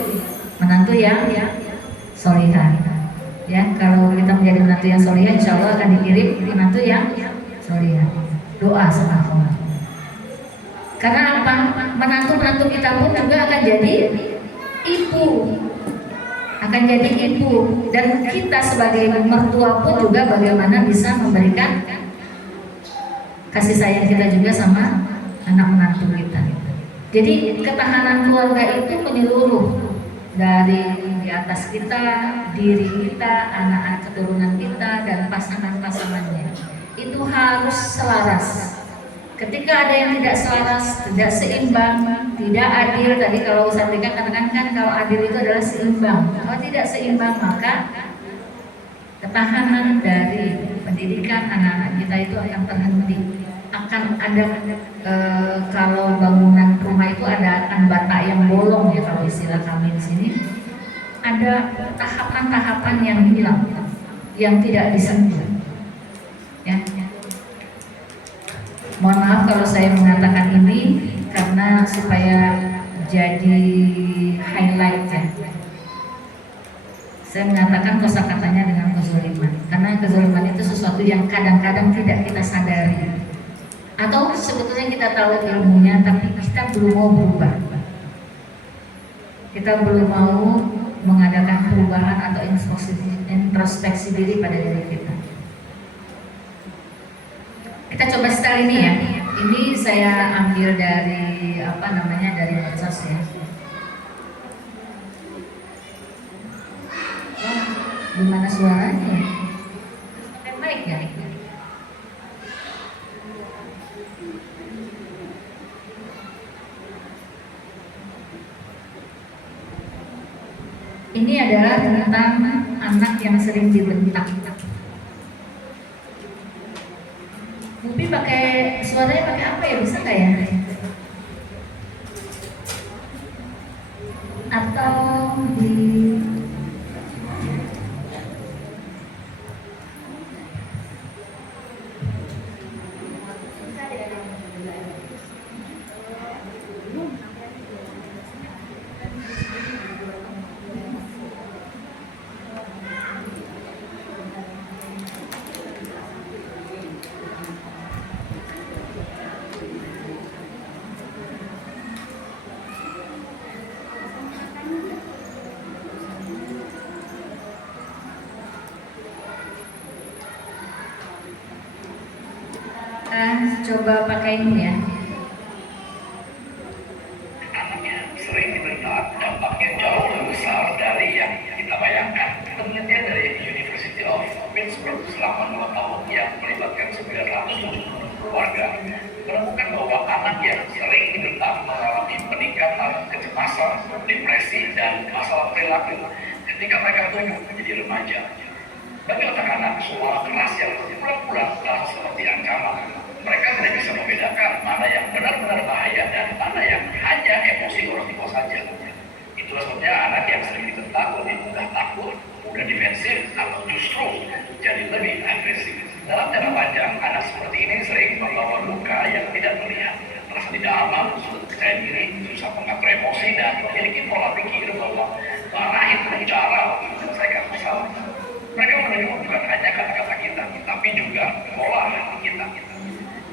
menantu yang solihah. Ya, kalau kita menjadi menantu yang solihah, insya Allah akan dikirim menantu yang solihah. Doa sama Allah. Karena apa? Menantu-menantu kita pun juga akan jadi ibu, akan jadi ibu, dan kita sebagai mertua pun juga bagaimana bisa memberikan kasih sayang kita juga sama anak menantu kita. Jadi ketahanan keluarga itu menyeluruh dari di atas kita, diri kita, anak-anak keturunan kita, dan pasangan-pasangannya. Itu harus selaras. Ketika ada yang tidak selaras, tidak seimbang, tidak adil, tadi kalau Ustaz Rika katakan kan kalau adil itu adalah seimbang. Kalau tidak seimbang, maka ketahanan dari pendidikan anak-anak kita itu akan terhenti. Akan ada kalau bangunan rumah itu ada bata yang bolong ya, kalau istilah kami di sini. Ada tahapan-tahapan yang hilang, yang tidak disentuh. Ya. Mohon maaf kalau saya mengatakan ini karena supaya jadi highlight ya. Saya mengatakan kosakatanya dengan kezaliman, karena kezaliman itu sesuatu yang kadang-kadang tidak kita sadari, atau sebetulnya kita tahu ilmunya tapi kita belum mau berubah. Kita belum mau mengadakan perubahan atau introspeksi diri pada diri kita. Kita coba setel ini ya. Ini saya ambil dari dari medsos ya. Gimana suaranya ya? Pakai mic ya? Ini adalah tentang anak yang sering dibentak. Bubi pakai suaranya pakai apa ya, bisa nggak ya? Atau di coba pakai ini ya. Anaknya sering dibentak, dampaknya jauh lebih besar dari yang kita bayangkan. Penelitian dari University of Pittsburgh selama 2 tahun yang melibatkan 970 keluarga menemukan bahwa anak yang sering dibentak mengalami peningkatan kecemasan, depresi, dan masalah perilaku ketika mereka tumbuh menjadi remaja. Bagi otak anak, suara keras yang berulang-ulang terasa seperti ancaman. Mereka tidak bisa membedakan mana yang benar-benar bahaya dan mana yang hanya emosi orang tua saja. Itulah sebabnya anak yang sering dibentak lebih mudah takut, mudah defensif, atau justru jadi lebih agresif. Dalam jangka panjang, anak seperti ini sering membawa luka yang tidak terlihat, merasa tidak aman, sulit percaya diri, susah mengatur emosi, dan memiliki pola pikir bahwa marah itu cara untuk menyelesaikan masalah. Mereka menerima bukan hanya kata-kata kita, tapi juga pola hati kita.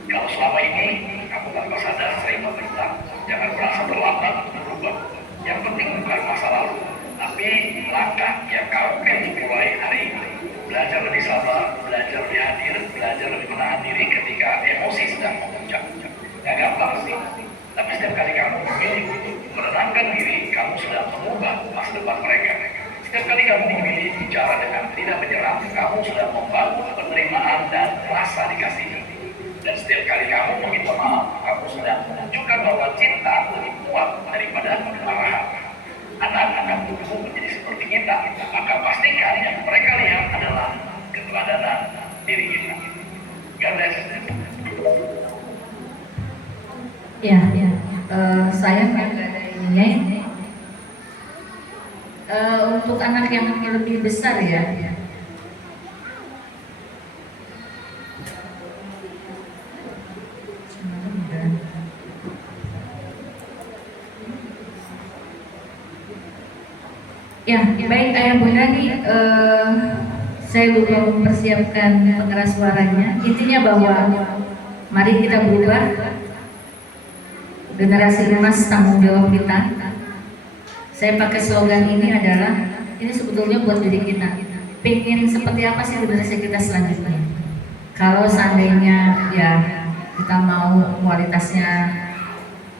Kalau selama ini kamu tanpa sadar sering membentak, jangan merasa terlambat untuk berubah. Yang penting bukan masa lalu, tapi langkah yang kamu kan mulai hari ini. Belajar lebih sabar, belajar lebih hadir, belajar lebih menahan diri ketika emosi sedang memuncak. Gak gampang sih, tapi setiap kali kamu memilih untuk menenangkan diri, kamu sudah mengubah masa depan mereka. Setiap kali kamu memilih bicara dengan tidak menyerang, kamu sudah membangun penerimaan dan rasa dikasihi. Dan setiap kali kamu meminta maaf, kamu sudah menunjukkan bahwa cinta lebih kuat daripada kemarahan. Anak akan tumbuh menjadi seperti kita, maka pastikan yang mereka lihat adalah keteladanan diri kita. God bless. Ya, saya nggak ada ininya. Untuk anak yang lebih besar ya. Ya, baik Ayah Bunda nih saya lupa mempersiapkan pengeras suaranya. Intinya bahwa mari kita berubah. Generasi emas tanggung jawab kita. Saya pakai slogan ini adalah, ini sebetulnya buat diri kita. Pengen seperti apa sih generasi kita selanjutnya? Kalau seandainya ya kita mau kualitasnya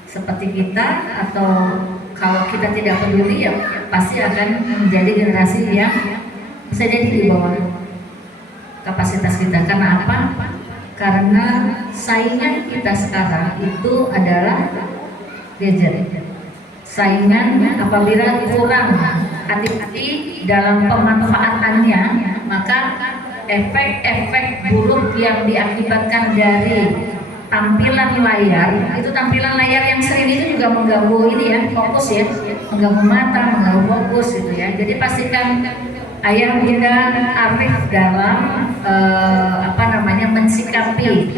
seperti kita, atau kalau kita tidak peduli ya pasti akan menjadi generasi yang bisa jadi di bawah kapasitas kita. Karena apa? Karena saingan kita sekarang itu adalah gadget. Saingan apabila kurang hati-hati dalam pemanfaatannya, maka efek-efek buruk yang diakibatkan dari tampilan layar, itu tampilan layar yang sering itu juga mengganggu ini ya, fokus ya, mengganggu mata, mengganggu fokus gitu ya. Jadi pastikan ayah bunda arif dalam mensikapi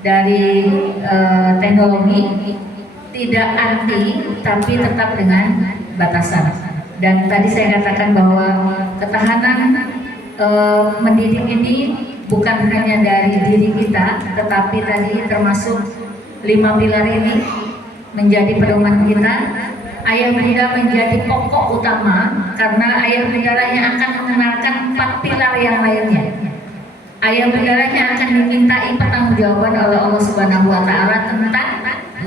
dari teknologi, tidak anti tapi tetap dengan batasan. Dan tadi saya katakan bahwa ketahanan mendidik ini bukan hanya dari diri kita, tetapi tadi termasuk 5 pilar ini menjadi pedoman kita. Ayah bunda menjadi pokok utama karena ayah bunda yang akan mengenalkan 4 pilar yang lainnya. Ayah bunda yang akan dimintai pertanggungjawaban oleh Allah Subhanahu wa taala tentang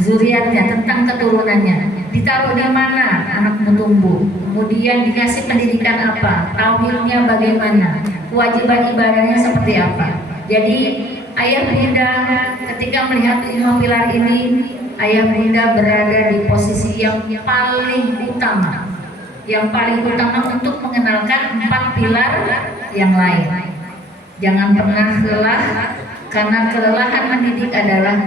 zuriatnya, tentang keturunannya. Ditaruh di mana anakmu tumbuh, kemudian dikasih pendidikan apa, tauhidnya bagaimana, kewajiban ibadahnya seperti apa. Jadi ayah bunda ketika melihat 5 pilar ini, ayah bunda berada di posisi yang paling utama, untuk mengenalkan 4 pilar yang lain. Jangan pernah lelah, karena kelelahan mendidik adalah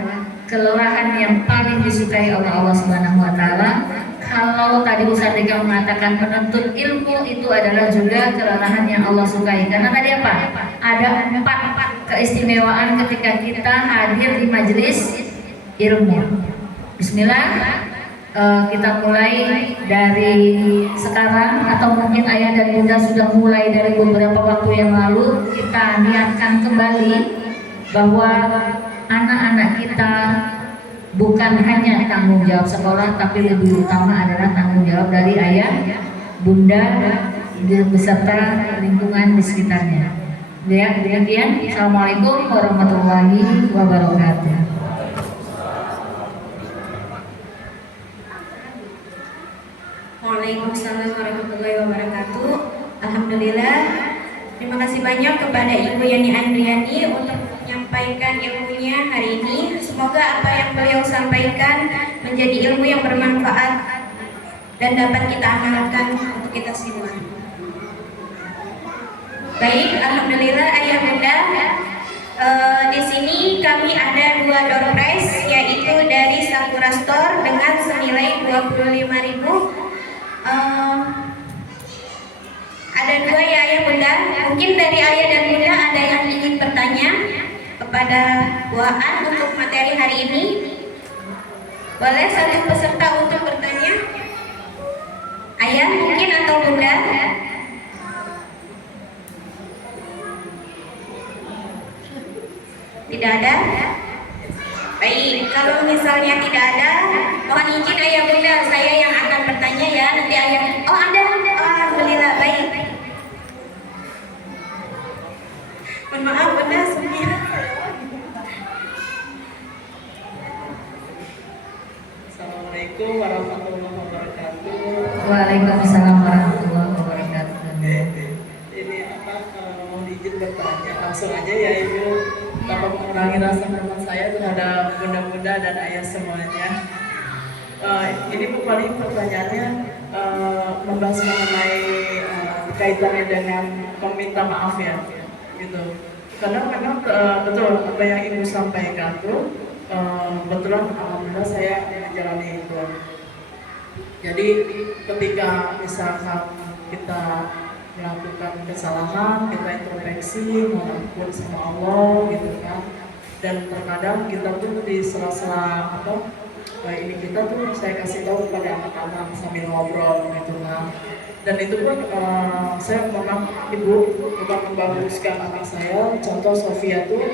kelelahan yang paling disukai oleh Allah Subhanahu wa taala. Kalau tadi Ustaz Eka mengatakan menuntut ilmu itu adalah juga kelelahan yang Allah sukai. Karena tadi apa? Ada 4 keistimewaan ketika kita hadir di majelis ilmu. Bismillah, kita mulai dari sekarang, atau mungkin ayah dan bunda sudah mulai dari beberapa waktu yang lalu. Kita niatkan kembali bahwa anak-anak kita bukan hanya tanggung jawab sekolah, tapi lebih utama adalah tanggung jawab dari ayah, bunda, beserta lingkungan di sekitarnya. Ya, demikian. Assalamualaikum warahmatullahi wabarakatuh. Waalaikumsalam warahmatullahi wabarakatuh. Alhamdulillah. Terima kasih banyak kepada Ibu Yani Andriani untuk menyampaikan ilmunya hari ini. Semoga apa yang beliau sampaikan menjadi ilmu yang bermanfaat dan dapat kita amalkan untuk kita semua. Baik, alhamdulillah ayah bunda. Di sini kami ada 2 door prize, yaitu dari Sakura Store dengan senilai 25.000. Ada 2 ya ayah bunda. Mungkin dari ayah dan bunda ada yang ingin bertanya kepada Bu Aan untuk materi hari ini. Boleh 1 peserta untuk bertanya. Ayah mungkin atau bunda? Tidak ada? Baik, kalau misalnya tidak ada, mohon izin ayah bunda, saya yang akan bertanya ya. Nanti ayah, oh ada, alhamdulillah, baik. Mohon maaf bunda, semuanya. Assalamualaikum warahmatullahi wabarakatuh. Waalaikumsalam warahmatullahi wabarakatuh. Ini mau izin bertanya langsung aja ya Ibu, tanpa mengurangi rasa hormat saya terhadap bunda-bunda dan ayah semuanya. Ini Bu paling pertanyaannya membahas mengenai kaitannya dengan meminta maaf ya, gitu. Karena memang betul apa yang Ibu sampaikan tuh, kebetulan alhamdulillah saya menjalani itu. Jadi ketika misalkan kita melakukan kesalahan, kita introspeksi, mohon sama Allah gitu kan. Dan terkadang kita tuh di sela-sela ini kita tuh saya kasih tahu kepada anak-anak sambil ngobrol gitu kan. Dan itu pun saya memang ibu memang membaguskan anak saya. Contoh Sofia tuh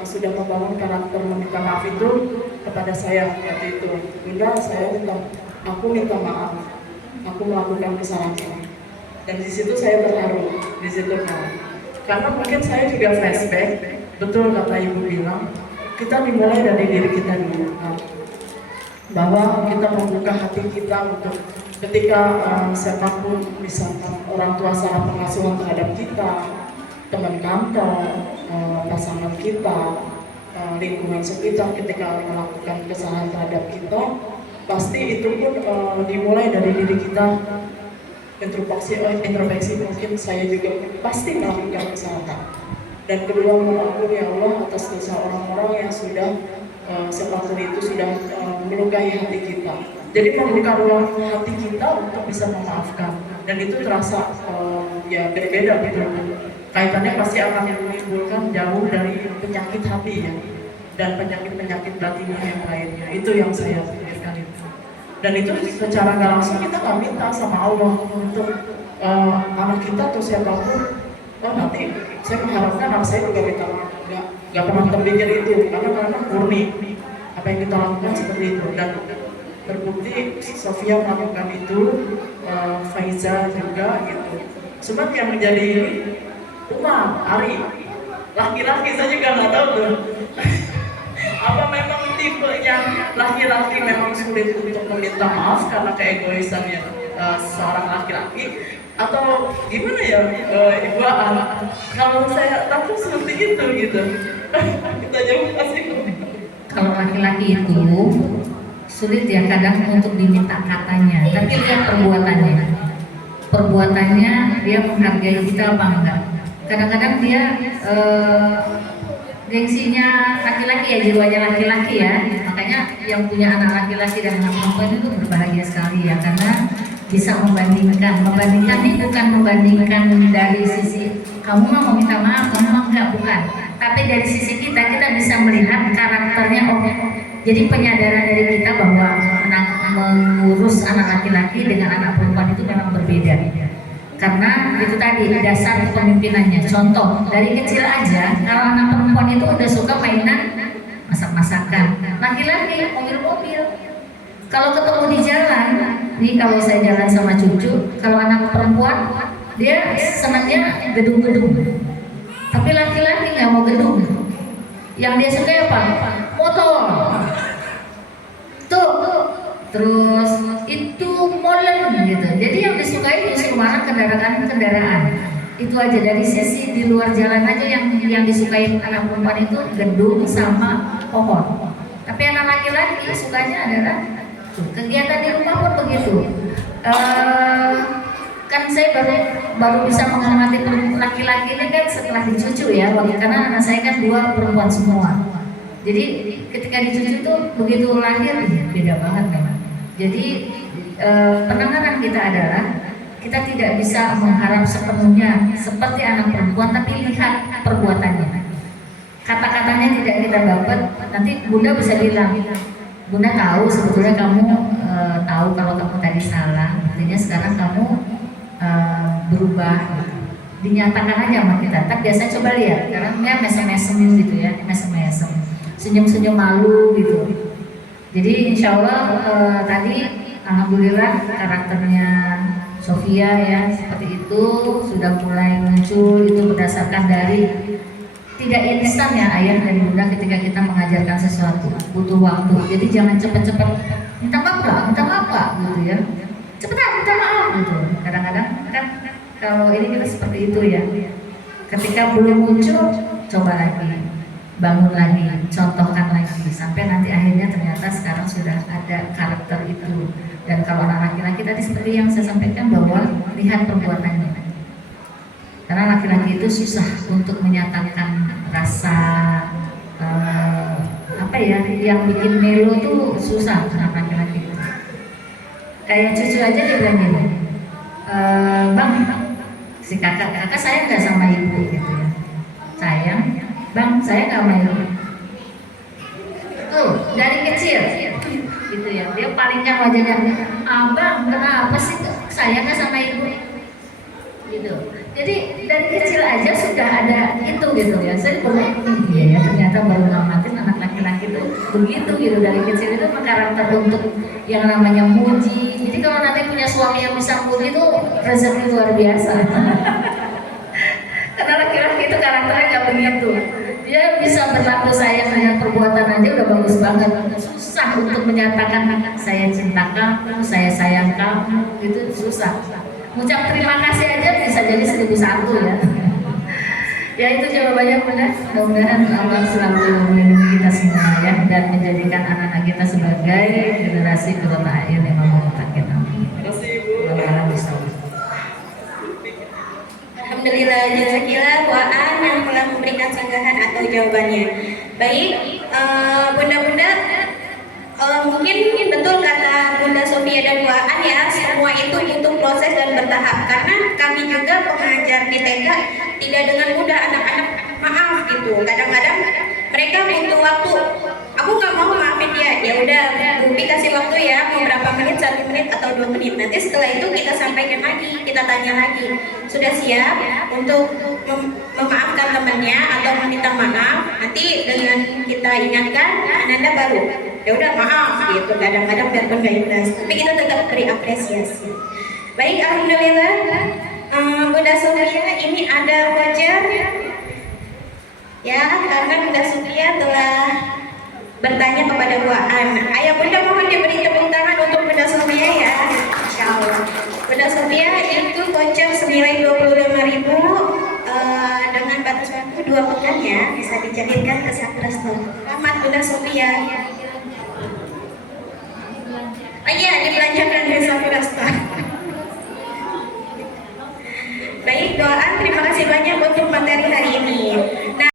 sudah membangun karakter meminta maaf itu kepada saya waktu itu. Bunda, aku minta maaf, aku melakukan kesalahan ini. Dan di situ saya terharu, di situ kan. Karena mungkin saya juga flashback, betul kata ibu bilang, kita dimulai dari diri kita dulu. Nah, bahwa kita membuka hati kita untuk ketika siapapun, misalkan orang tua salah pengasuhan terhadap kita, teman kantor, pasangan kita, lingkungan sekitar ketika melakukan kesalahan terhadap kita, pasti itu pun dimulai dari diri kita. Introspeksi mungkin saya juga pasti melakukan kesalahan. Dan kedua, mengampun ya Allah atas dosa orang-orang yang sudah seperti itu sudah melukai hati kita. Jadi membuka ruang hati kita untuk bisa memaafkan. Dan itu terasa ya berbeda gitu. Kaitannya pasti akan menimbulkan jauh dari penyakit hati ya. Dan penyakit-penyakit batinnya yang lainnya. Itu yang saya pikirkan itu. Dan itu secara nggak langsung kita nggak minta sama Allah untuk anak kita atau siapapun. Oh nanti saya mengharapkan anak saya juga minta maaf. Nggak pernah terpikir itu karena murni apa yang kita lakukan seperti itu. Dan terbukti Sofia melakukan itu, Faiza juga gitu. Sebab yang menjadi Umar, Ari, laki-laki saya juga nggak tahu tuh. Apa memang tipenya laki-laki memang sulit untuk meminta maaf karena keegoisannya seorang laki-laki, atau gimana ya ibu anak? Kalau saya takut seperti itu gitu. Kita jauh kasih. Kalau laki-laki itu sulit ya kadang untuk diminta katanya, tapi lihat perbuatannya. Perbuatannya dia menghargai kita apa enggak? Kadang-kadang dia gengsinya laki-laki ya, jiwanya laki-laki ya. Makanya yang punya anak laki-laki dan anak perempuan itu berbahagia sekali ya, karena bisa membandingkan. Membandingkan ini bukan membandingkan dari sisi kamu mau minta maaf, kamu mau enggak, bukan. Tapi dari sisi kita bisa melihat karakternya. Oh, jadi penyadaran dari kita bahwa mengurus anak laki-laki dengan anak perempuan itu memang berbeda. Karena itu tadi dasar kepemimpinannya. Contoh dari kecil aja, kalau anak perempuan itu udah suka mainan masak-masakan, laki-laki mobil-mobil. Kalau ketemu di jalan, nih kalau saya jalan sama cucu, kalau anak perempuan dia senangnya gedung-gedung. Tapi laki-laki nggak mau gedung. Yang dia suka apa? Motor. Tuh. Terus itu molen gitu. Jadi yang disukai justru malah kendaraan. Itu aja dari sisi di luar jalan aja yang disukai anak perempuan itu gedung sama pohon. Tapi anak laki-laki sukanya adalah kegiatan di rumah pun begitu. Kan saya baru bisa mengamati laki-laki ini kan setelah dicucu ya, karena anak saya kan 2 perempuan semua. Jadi ketika dicucu tuh begitu lahir beda banget memang. Jadi penanganan kita adalah kita tidak bisa mengharap sepenuhnya seperti anak perempuan, tapi lihat perbuatannya. Kata-katanya tidak kita dapat, nanti Bunda bisa bilang, Bunda tahu sebetulnya kamu tahu kalau kamu tadi salah, artinya sekarang kamu berubah. Dinyatakan aja sama kita. Tak biasa coba lihat, karena dia mesem-mesem gitu ya, mesem-mesem, senyum-senyum malu gitu. Jadi insya Allah tadi alhamdulillah karakternya Sofia ya seperti itu sudah mulai muncul. Itu berdasarkan dari tidak instan ya ayah dan bunda ketika kita mengajarkan sesuatu, butuh waktu. Jadi jangan cepat-cepat minta maaf gitu ya, cepetan minta maaf gitu. Kadang-kadang kan kalau ini kita seperti itu ya, ketika belum muncul coba lagi, bangun lagi, contohkan lagi, sampai nanti akhirnya ternyata sekarang sudah ada karakter itu. Dan kalau anak laki-laki tadi seperti yang saya sampaikan bahwa lihat perbuatannya. Karena laki-laki itu susah untuk menyatakan rasa apa ya, yang bikin melo tuh susah anak laki-laki itu. Kayak cucu aja dia bilang gini, bang, si kakak saya nggak sama ibu gitu ya, sayang. Bang, saya nggak mau. Tuh, dari kecil. Itu ya. Dia palingkan wajahnya, abang kenapa sih sayangnya sama ibu? Gitu. Jadi dari kecil aja sudah ada itu gitu ya. Saya pernah, iya ya ternyata baru ngamatin anak laki-laki itu begitu gitu dari kecil itu karakter untuk yang namanya muji. Jadi kalau nanti punya suami yang bisa muji itu rezeki luar biasa. Karena laki-laki itu karakternya nggak begitu. Dia bisa berlaku sayang dengan perbuatan aja udah bagus banget. Susah untuk menyatakan saya cinta kamu, saya sayang kamu, itu susah. Ucap terima kasih aja bisa jadi 1001 ya. Ya itu jawabannya Bunda. Mudah-mudahan Allah selalu melindungi kita semua ya dan menjadikan anak-anak kita sebagai generasi Qurrata A'yun yang memutakin. Terima kasih Ibu. Alhamdulillah, jazakillah Wa'an yang telah memberikan sanggahan atau jawabannya. Baik, Bunda-bunda, mungkin betul kata Bunda Sofia dan Wa'an ya, semua itu butuh proses dan bertahap. Karena kami juga pengajar di TK tidak dengan mudah anak-anak maaf gitu. Kadang-kadang mereka butuh waktu. Aku nggak mau maafin dia, ya udah, Bupi kasih waktu ya, mau berapa menit, 1 menit atau 2 menit. Nanti setelah itu kita sampaikan lagi, kita tanya lagi, sudah siap untuk memaafkan temannya atau meminta maaf? Nanti dengan kita ingatkan, Ananda baru, ya udah maaf gitu. Kadang-kadang biarpun nggak ikhlas, tapi kita tetap beri apresiasi. Baik, alhamdulillah. Bunda Sofia, ini ada voucher ya, karena Bunda Sofia telah bertanya kepada Wa'an. Ayah Bunda mohon diberi tepuk tangan untuk Bunda Sofia ya. Insya Allah. Bunda Sofia itu voucher senilai 25.000 dengan batas waktu 2 pekan ya, bisa dijadikan ke Sakrasto. Selamat Bunda Sofia. Oh iya, dibelanjakan ke Sakrasto. Baik, doaan terima kasih banyak untuk materi hari